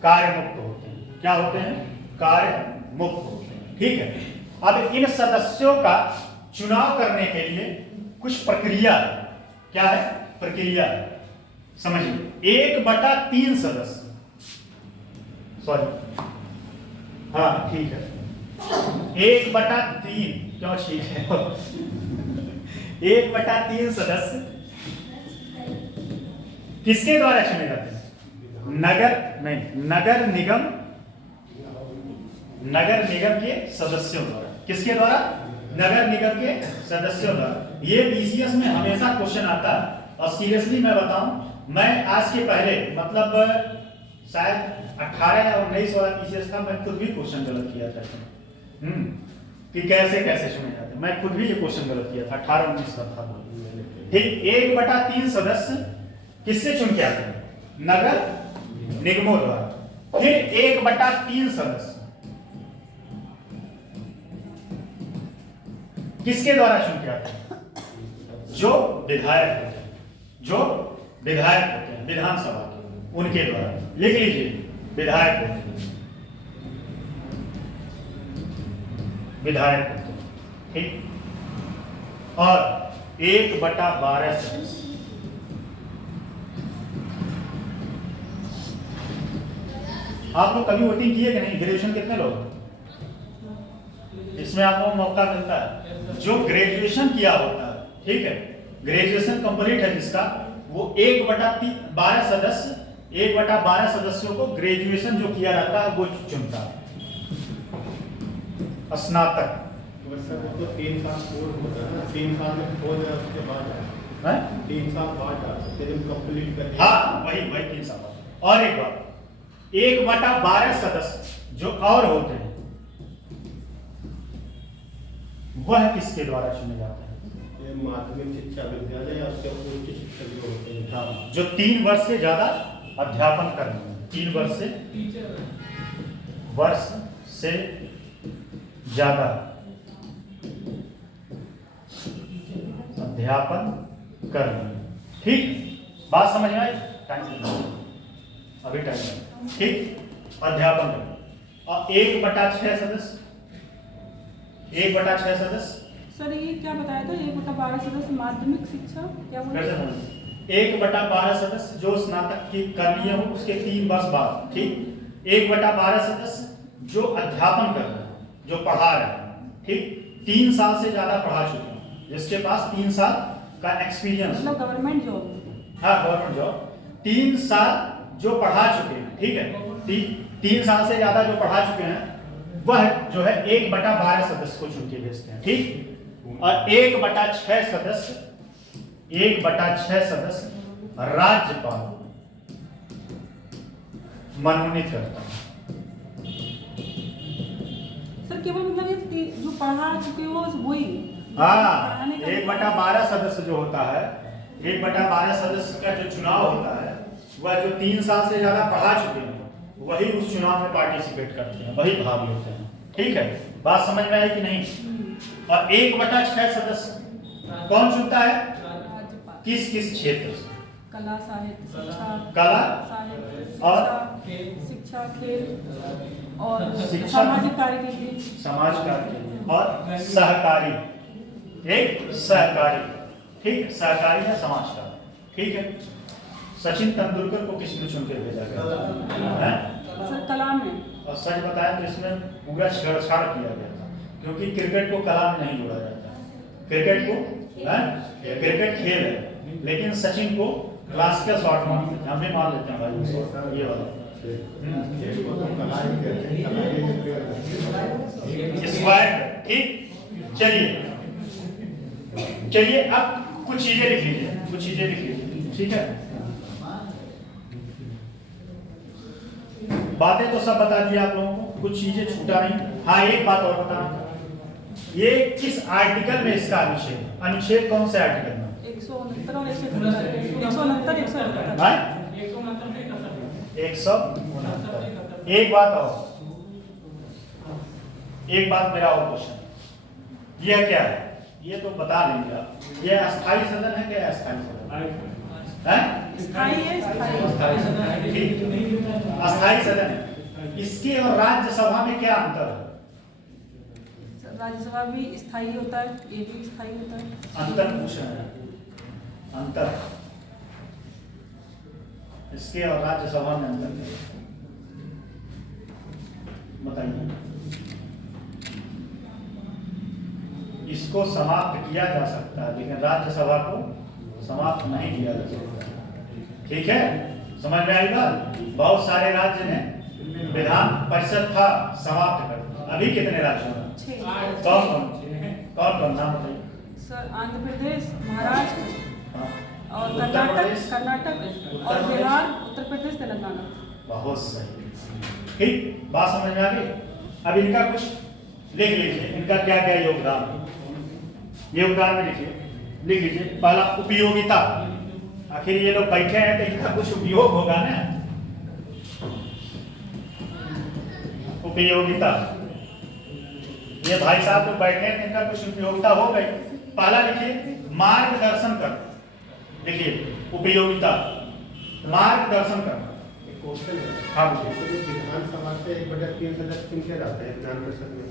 कार्य मुक्त होते हैं। क्या होते हैं? कार्य मुक्त होते हैं, ठीक है। अब इन सदस्यों का चुनाव करने के लिए कुछ प्रक्रिया है। क्या है? प्रक्रिया है, समझिए। 1/3 सदस्य, सॉरी, हाँ ठीक है, 1/3, क्यों ठीक है 1/3 सदस्य किसके द्वारा चुने जाते हैं? नगर निगम के सदस्यों द्वारा। किसके द्वारा? नगर निगम के सदस्यों द्वारा। ये बीसीएस में हमेशा क्वेश्चन आता है, और सीरियसली मैं बताऊं, मैं आज के पहले मतलब शायद 18 या 19 वाला बीसीएस था, मैं खुद भी क्वेश्चन गलत किया था कि कैसे चुने जाते, मैं खुद भी ये क्वेश्चन गलत किया था, 18-19 का था। ठीक, 1/3 सदस्य किससे चुन के आते हैं? नगर निगमों द्वारा। फिर 1/3 सदस्य किसके द्वारा चुन के आते हैं? जो विधायक होते हैं, हैं विधानसभा के, उनके द्वारा। लिख लीजिए विधायक होते, विधायक होते, ठीक। और 1/12 सदस्य, आप लोग कभी वोटिंग किए कि नहीं? ग्रेजुएशन कितने लोग? इसमें आपको मौका मिलता है जो ग्रेजुएशन किया होता है, ठीक है, ग्रेजुएशन कंप्लीट है जिसका, वो 1/12 सदस्य, 1/12 सदस्यों को ग्रेजुएशन जो किया जाता है वो चुनता है। स्नातक सर वो तो 3 साल कोर्स होता है ना, 3 साल में हो जाए उसके बाद है, 3 साल बाद जा सकते हैं जब कंप्लीट कर। हाँ वही 3 साल। और एक बात, 1/12 सदस्य जो और होते हैं वह किसके द्वारा चुने जाते हैं? ये माध्यमिक शिक्षा विद्यालय या उसके उच्च शिक्षक जो होते हैं, हाँ, जो 3 वर्ष से ज्यादा अध्यापन कर रहे हैं, 3 वर्ष से ज्यादा अध्यापन कर रहे हैं, ठीक। बात समझ में आई? अभी टाइम, ठीक। अध्यापन कर, और 1/6 सदस्य, 1/6 सदस्य सर ये क्या बताया था? 1/12 सदस्य माध्यमिक शिक्षा क्या बोले? 1/12 सदस्य जो स्नातक की कर लिए हो उसके 3 वर्ष बाद, ठीक। 1/12 सदस्य जो अध्यापन कर रहे हैं, जो पढ़ा रहे हैं, ठीक, 3 साल से ज्यादा पढ़ा चुके हैं, जिसके पास 3 साल का एक्सपीरियंस, मतलब गवर्नमेंट जॉब। हाँ गवर्नमेंट जॉब, 3 साल जो पढ़ा चुके हैं, ठीक है, 3 साल से ज्यादा जो पढ़ा चुके हैं वह जो है 1/12 सदस्य को चुन के भेजते हैं, ठीक। और 1/6 सदस्य, 1/6 सदस्य राज्यपाल मनोनीत करता है। सर केवल मतलब ये जो पढ़ा चुके हो वही? हाँ, 1/12 सदस्य जो होता है, 1/12 सदस्य का जो चुनाव होता है वह जो 3 साल से ज्यादा पढ़ा चुके हैं वही उस चुनाव में पार्टिसिपेट करते हैं, वही भाग लेते हैं, ठीक है। बात समझ में आई कि नहीं? और 1/6 सदस्य कौन चुनता है? किस किस क्षेत्र से? कला, साहित्य, शिक्षा, कला, साहित्य, और शिक्षा, खेल और शिक्षा, सामाजिक कार्य के लिए, समाज कार्य के लिए, और सहकारी, एक सहकारी, ठीक, सहकारी है समाज कार्य, ठीक है। सचिन तेंदुलकर को किसने चुन के भेजा गया है? सर कला में। और सच बताएं तो इसमें पूरा छेड़छाड़ किया गया था, क्योंकि क्रिकेट को कला में नहीं जोड़ा जाता है। क्रिकेट को क्रिकेट खेल है, लेकिन सचिन को क्लासिकल शॉट मानते हैं, हम भी मान लेते हैं भाई ये वाला स्क्वायर, ठीक। चलिए अब कुछ चीजें लिख लीजिए, कुछ चीजें लिख लीजिए, ठीक है। बातें तो सब बता दी आप लोगों को, कुछ चीजें छूटा नहीं। हाँ एक बात और बताना, ये किस आर्टिकल में इसका अनुच्छेद, अनुच्छेद कौन से आर्टिकल में? 169 और 169, 169, 169। हाँ 169 169। एक बात और, एक बात मेरा और क्वेश्चन, यह क्या है? ये तो बता देंगे आप, ये अस्थाई सदन है क्या? अस्थाई सदन है, स्थायी है, स्थायी। अस्थाई सदन है। इसके और राज्यसभा में क्या अंतर है? राज्यसभा भी स्थायी होता है, ये भी स्थायी होता है। अंतर पूछ रहे हैं, अंतर इसके और राज्यसभा में अंतर क्या है? बताइए। इसको समाप्त किया जा सकता है, लेकिन राज्यसभा को समाप्त नहीं किया जा सकता, ठीक है। समझ में आई बात? बहुत सारे राज्य ने विधान परिषद था समाप्त कर, अभी कितने राज्य हैं? 6। कौन कौन नाम बताइए? सर आंध्र प्रदेश, महाराष्ट्र हाँ। और उत्तर प्रदेश, कर्नाटक और बिहार, उत्तर प्रदेश, तेलंगाना। बहुत सही, ठीक। बात समझ में आ गई? अब इनका कुछ लिख लीजिए, इनका क्या क्या योगदान है, योगदान में लिखिए, लिख लीजिए। पहला उपयोगिता, आखिर ये लोग बैठे हैं तो इनका कुछ उपयोग होगा ना। उपयोगिता, ये भाई साहब तो बैठे हैं, इनका कुछ उपयोगिता हो गई। पहला लिखिए मार्गदर्शन कर, लिखिए उपयोगिता मार्गदर्शन करना। एक क्वेश्चन है। हाँ बोलिए। जैसे कि विधानसभा से 1/3 सदस्य चुन के जाते हैं विधान परिषद में।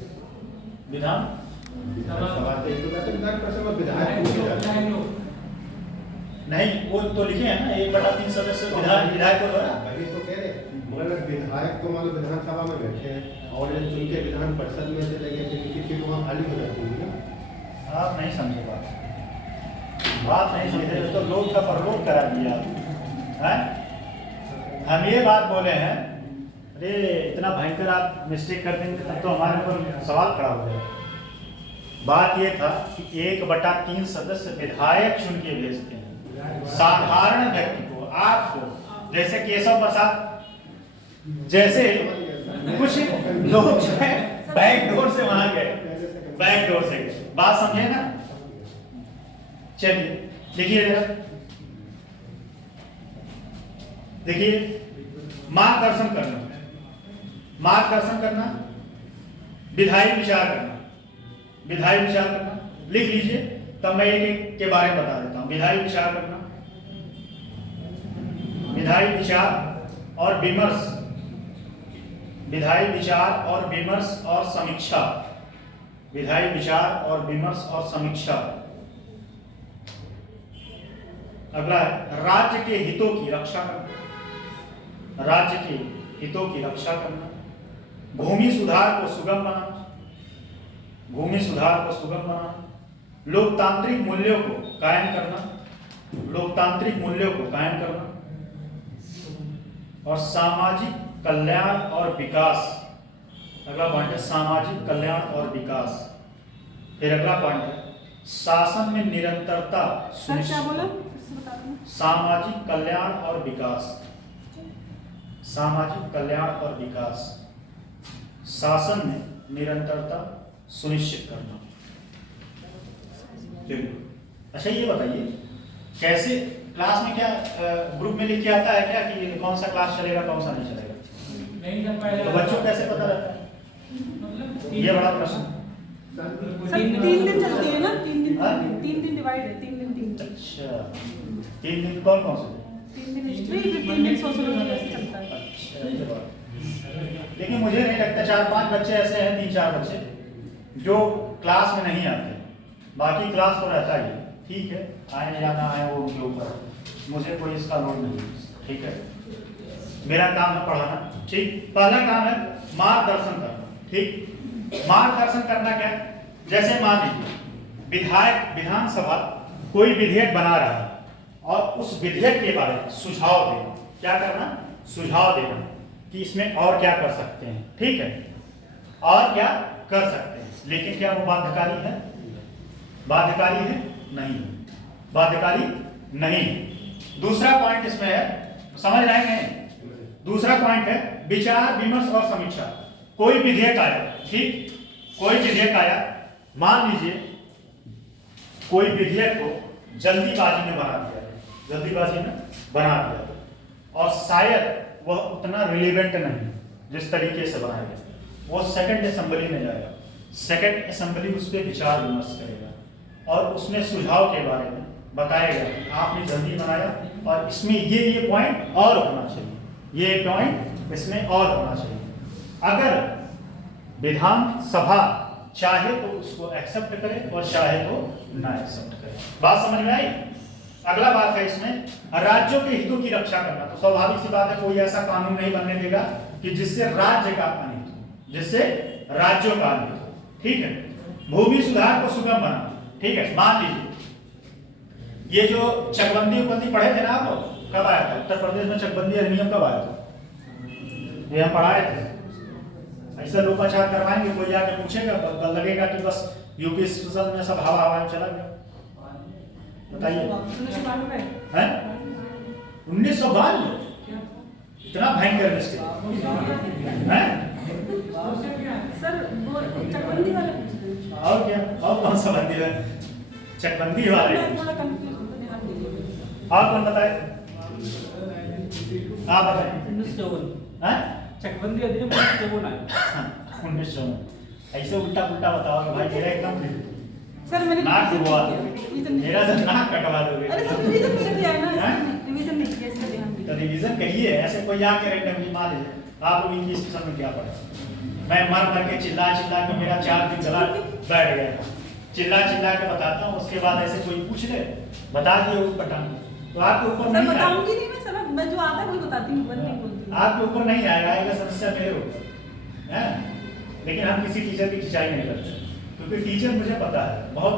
विधानसभा से 1/3 विधान परिषद में विधायक चुन के जाते हैं। नहीं, वो तो लिखे हैं ना 1/3 सदस्य विधायक को द्वारा। वही तो कह रहे हैं, मगर विधायक तो मान लो विधानसभा में बैठे हैं और ये चुन के विधान परिषद में चले गए तो इनकी सीट वहाँ खाली हो जाती है ना। आप नहीं समझे बात नहीं समझे तो लोग का प्रलोभ करा दिया हैं। हम ये बात बोले हैं, अरे इतना भयंकर आप मिस्टेक कर देंगे तब तो हमारे ऊपर सवाल खड़ा हो जाएगा। बात ये था कि 1/3 सदस्य विधायक चुन के भेजते हैं साधारण व्यक्ति को, आपको। जैसे केशव प्रसाद जैसे कुछ लोग जो है बैक डोर से वहां गए, बैक डोर से गए। बात समझे ना? चलिए देखिए जरा, देखिए मार्गदर्शन करना, विधायी विचार करना, लिख लीजिए तब मैं एक एक के बारे में बता देता हूं। विधायी विचार करना, विधायी विचार और विमर्श, विधायी विचार और विमर्श और समीक्षा, विधायी विचार और विमर्श और समीक्षा। अगला है राज्य के हितों की रक्षा करना, राज्य के हितों की रक्षा करना, भूमि सुधार को सुगम बनाना, भूमि सुधार को सुगम बनाना, लोकतांत्रिक मूल्यों को कायम करना, लोकतांत्रिक मूल्यों को कायम करना, और सामाजिक कल्याण और विकास। अगला पॉइंट है सामाजिक कल्याण और विकास। फिर अगला पॉइंट है शासन में निरंतरता सर क्या बोला? फिर से बता देना। सामाजिक कल्याण और विकास, सामाजिक कल्याण और विकास, शासन में निरंतरता सुनिश्चित करना। अच्छा ये बताइए कैसे क्लास में क्या ग्रुप में लिख के आता है क्या कि कौन सा क्लास चलेगा कौन सा नहीं चलेगा? नहीं कर पाएगा तो बच्चों को कैसे पता रहता है? मतलब ये बड़ा प्रश्न। सर 3 दिन चलती है ना? 3 दिन, हाँ? 3 दिन डिवाइड है, 3 दिन। अच्छा 3 दिन कौन कौन से? 3 दिन हिस्ट्री, फिर 3 दिन सोशियोलॉजी ऐसे चलता है। अच्छा ये बात। लेकिन मुझे नहीं लगता 4-5 बच्चे ऐसे हैं, 3-4 बच्चे जो क्लास में नहीं आते, बाकी क्लास तो रहता ही है। ठीक है, आए जाना आए वो उनके ऊपर, मुझे कोई इसका लोड नहीं। ठीक है, मेरा काम है पढ़ाना। ठीक, पहला काम है मार्गदर्शन करना। ठीक, मार्गदर्शन करना क्या है? जैसे मान लीजिए विधानसभा कोई विधेयक बना रहा है और उस विधेयक के बारे में सुझाव देना। क्या करना? सुझाव देना कि इसमें और क्या कर सकते हैं। ठीक है, और क्या कर सकते हैं, लेकिन क्या वो बाध्यकारी है? बाध्यकारी है? नहीं, बाध्यकारी नहीं। दूसरा पॉइंट इसमें है, समझ रहे हैं? दूसरा पॉइंट है विचार विमर्श और समीक्षा। कोई विधेयक आया, ठीक, कोई विधेयक आया, मान लीजिए कोई विधेयक को जल्दीबाजी में बना दिया और शायद वह उतना रिलेवेंट नहीं जिस तरीके से बनाया गया, वो सेकंड असेंबली में जाएगा। सेकंड असेंबली उस पर विचार विमर्श करेगा और उसमें सुझाव के बारे में बताएगा आपने जल्दी बनाया और इसमें ये पॉइंट और होना चाहिए, ये पॉइंट इसमें और होना चाहिए। अगर विधानसभा चाहे तो उसको एक्सेप्ट करे और चाहे तो ना एक्सेप्ट करे। बात समझ में आई? अगला बात है इसमें राज्यों के हितों की रक्षा करना। तो स्वाभाविक सी बात है, कोई ऐसा कानून नहीं बनने देगा कि जिससे राज्य का अनित हो, जिससे राज्यों का अनित हो। ठीक है, भूमि सुधार को सुगम बनाना। ठीक है, मान लीजिए ये जो चकबंदी पढ़े थे ना आप लोग, कब आया था उत्तर प्रदेश में चकबंदी अधिनियम? कब आया था? ये हम पढ़ाए थे। ऐसा लोकाचार करवाएंगे, कोई जाके पूछेगा, लगेगा कि बस यूपी स्पेशल में सब हवा में चला गया। बताइए 1992 हैं? 1992 इतना भयंकर मिस्टेक हैं? सर वो चकबंदी वाले पूछते हैं। और क्या, और कौन सा बंदी है? चकबंदी वाले। मैं थोड़ा कंफ्यूज हूं, तो ध्यान दीजिए। आप कौन बताए? आप बताएं। 1954 हैं? चकबंदी अधिनियम 1954 आया। 1954। ऐसे उल्टा पुल्टा बताओगे भाई, मेरा एकदम सर मैंने नाक डुबवा रिवीजन दोगे, नहीं मेरा तो नाक कटवा दोगे। अरे सर रिवीजन नहीं किया है ना, हैं? रिवीजन नहीं किया, इसका ध्यान तो दीजिए। रिवीजन करिए, ऐसे कोई आके रैंडमली मान लीजिए आप लोग इंग्लिश सेशन में क्या पढ़ा, मैं मर के चिल्ला के मेरा 4 दिन गला बैठ गया, चिल्ला के बताता हूँ, उसके बाद ऐसे कोई पूछ ले बता दिए वो पटांग, तो आपके ऊपर सर नहीं आएगा, बताऊंगी नहीं मैं सर, मैं जो आता है वही बताती हूँ, बंद नहीं बोलती हूँ। आपके ऊपर नहीं आएगा, आएगा समस्या मेरे ऊपर है। लेकिन हम किसी टीचर की खिंचाई नहीं करते, क्योंकि टीचर मुझे पता है बहुत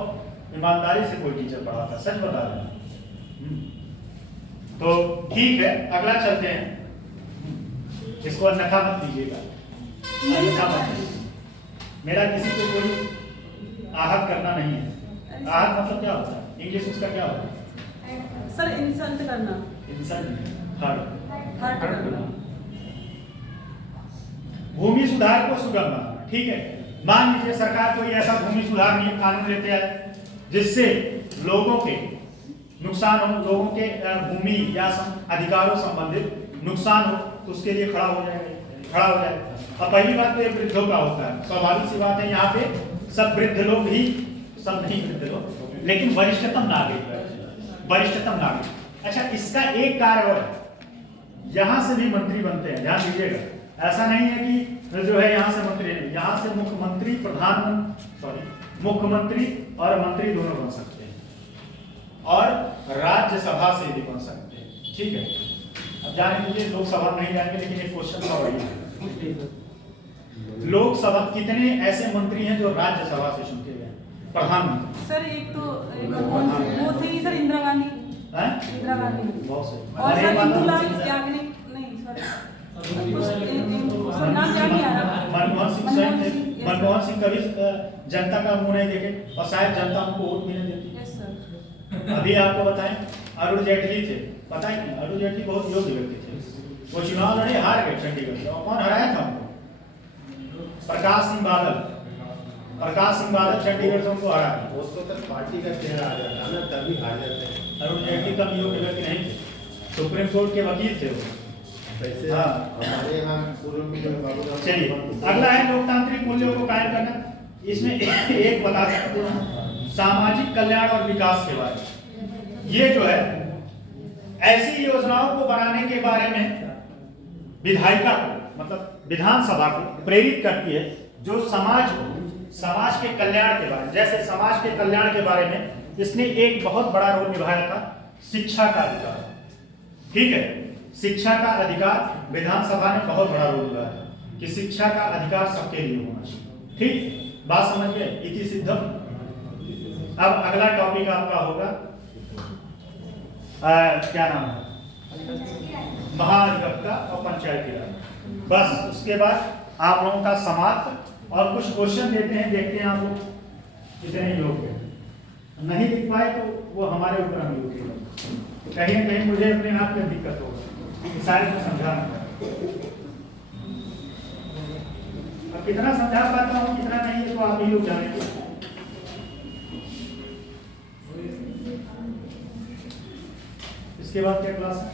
ईमानदारी से कोई टीचर पढ़ाता, सच बता रहे हैं। तो ठीक है, अगला चलते हैं। इसको अन्यथा मत लीजिएगा, अन्यथा मत लीजिए। मेरा किसी को कोई आहत करना नहीं है। आहत मतलब क्या होता है, इंग्लिश उसका क्या होता है? सर इंसल्ट करना, इंसल्ट, हर्ट करना। भूमि सुधार को सुगम बनाना, ठीक है। मान लीजिए सरकार कोई ऐसा भूमि सुधार नियम कानून लेते हैं जिससे लोगों के नुकसान हो, लोगों के भूमि या अधिकारों संबंधित नुकसान हो, तो उसके लिए खड़ा हो जाएगा। अब पहली बात तो ये वृद्धों का होता है, स्वाभाविक सी बात है, यहाँ पे सब वृद्ध लोग ही, सब नहीं वृद्ध लोग, लेकिन वरिष्ठतम नागरिक। अच्छा, इसका एक कार्य और यहाँ से भी मंत्री बनते हैं, ध्यान दीजिएगा। ऐसा नहीं है कि जो है यहाँ से मंत्री नहीं, यहाँ से मुख्यमंत्री, मुख्यमंत्री और मंत्री दोनों बन सकते हैं, और राज्यसभा से भी बन सकते हैं, ठीक है। अब जाने दीजिए, लोकसभा नहीं जाएंगे, लेकिन एक क्वेश्चन था वही, लोकसभा कितने ऐसे मंत्री हैं जो राज्यसभा से चुनते गए? प्रधानमंत्री सर एक तो वो थे सर इंदिरा गांधी, इंदिरा गांधी, बहुत सही। और सर इंदुलाल याग्निक, नहीं सर नाम याद नहीं आ रहा। मनमोहन सिंह स्वयं थे, मनमोहन सिंह कभी जनता का मुंह नहीं देखे, और शायद जनता उनको वोट भी नहीं देती। Yes sir. अभी आपको बताएं, अरुण जेटली थे, पता है नहीं, अरुण जेटली बहुत योग्य व्यक्ति थे, वो चुनाव लड़े, हार गए चंडीगढ़ से। और कौन हराया था उनको? प्रकाश सिंह बादल चंडीगढ़ से उनको हरा दिया। उसको तो पार्टी का चेहरा आ जाता है ना, तभी हार जाते हैं। अरुण जेटली कम योग्य व्यक्ति नहीं थे, सुप्रीम कोर्ट के वकील थे वो। वैसे हाँ। हमारे यहाँ पूर्व में जो बाबू चलिए, अगला है लोकतांत्रिक मूल्यों को कायम करना। इसमें एक बता सकते हैं सामाजिक कल्याण और विकास के बारे में। ये जो है ऐसी योजनाओं को बनाने के बारे में विधायिका को, मतलब विधानसभा को प्रेरित करती है, जो समाज के कल्याण के बारे में, जैसे समाज के कल्याण के बारे में इसने एक बहुत बड़ा रोल निभाया था, शिक्षा का अधिकार, ठीक है। शिक्षा का अधिकार विधानसभा ने बहुत बड़ा रोल निभाया था कि शिक्षा का अधिकार सबके लिए होना चाहिए, ठीक, बात समझ गए, इति सिद्धम। अब अगला टॉपिक आपका होगा क्या नाम है, महाधिवक्ता और पंचायती राज। बस उसके बाद आप लोगों का समाप्त, और कुछ क्वेश्चन देते हैं, देखते हैं आप लोग कितने योग्य हैं। नहीं लिख पाए तो वो हमारे ऊपर हम योग्य हैं, कहीं न कहीं मुझे अपने आप में दिक्कत होगा, सारे को समझाना है। अब कितना समझा पाता हूँ कितना नहीं, तो आप ही लोग जानेंगे। इसके बाद क्या क्लास है?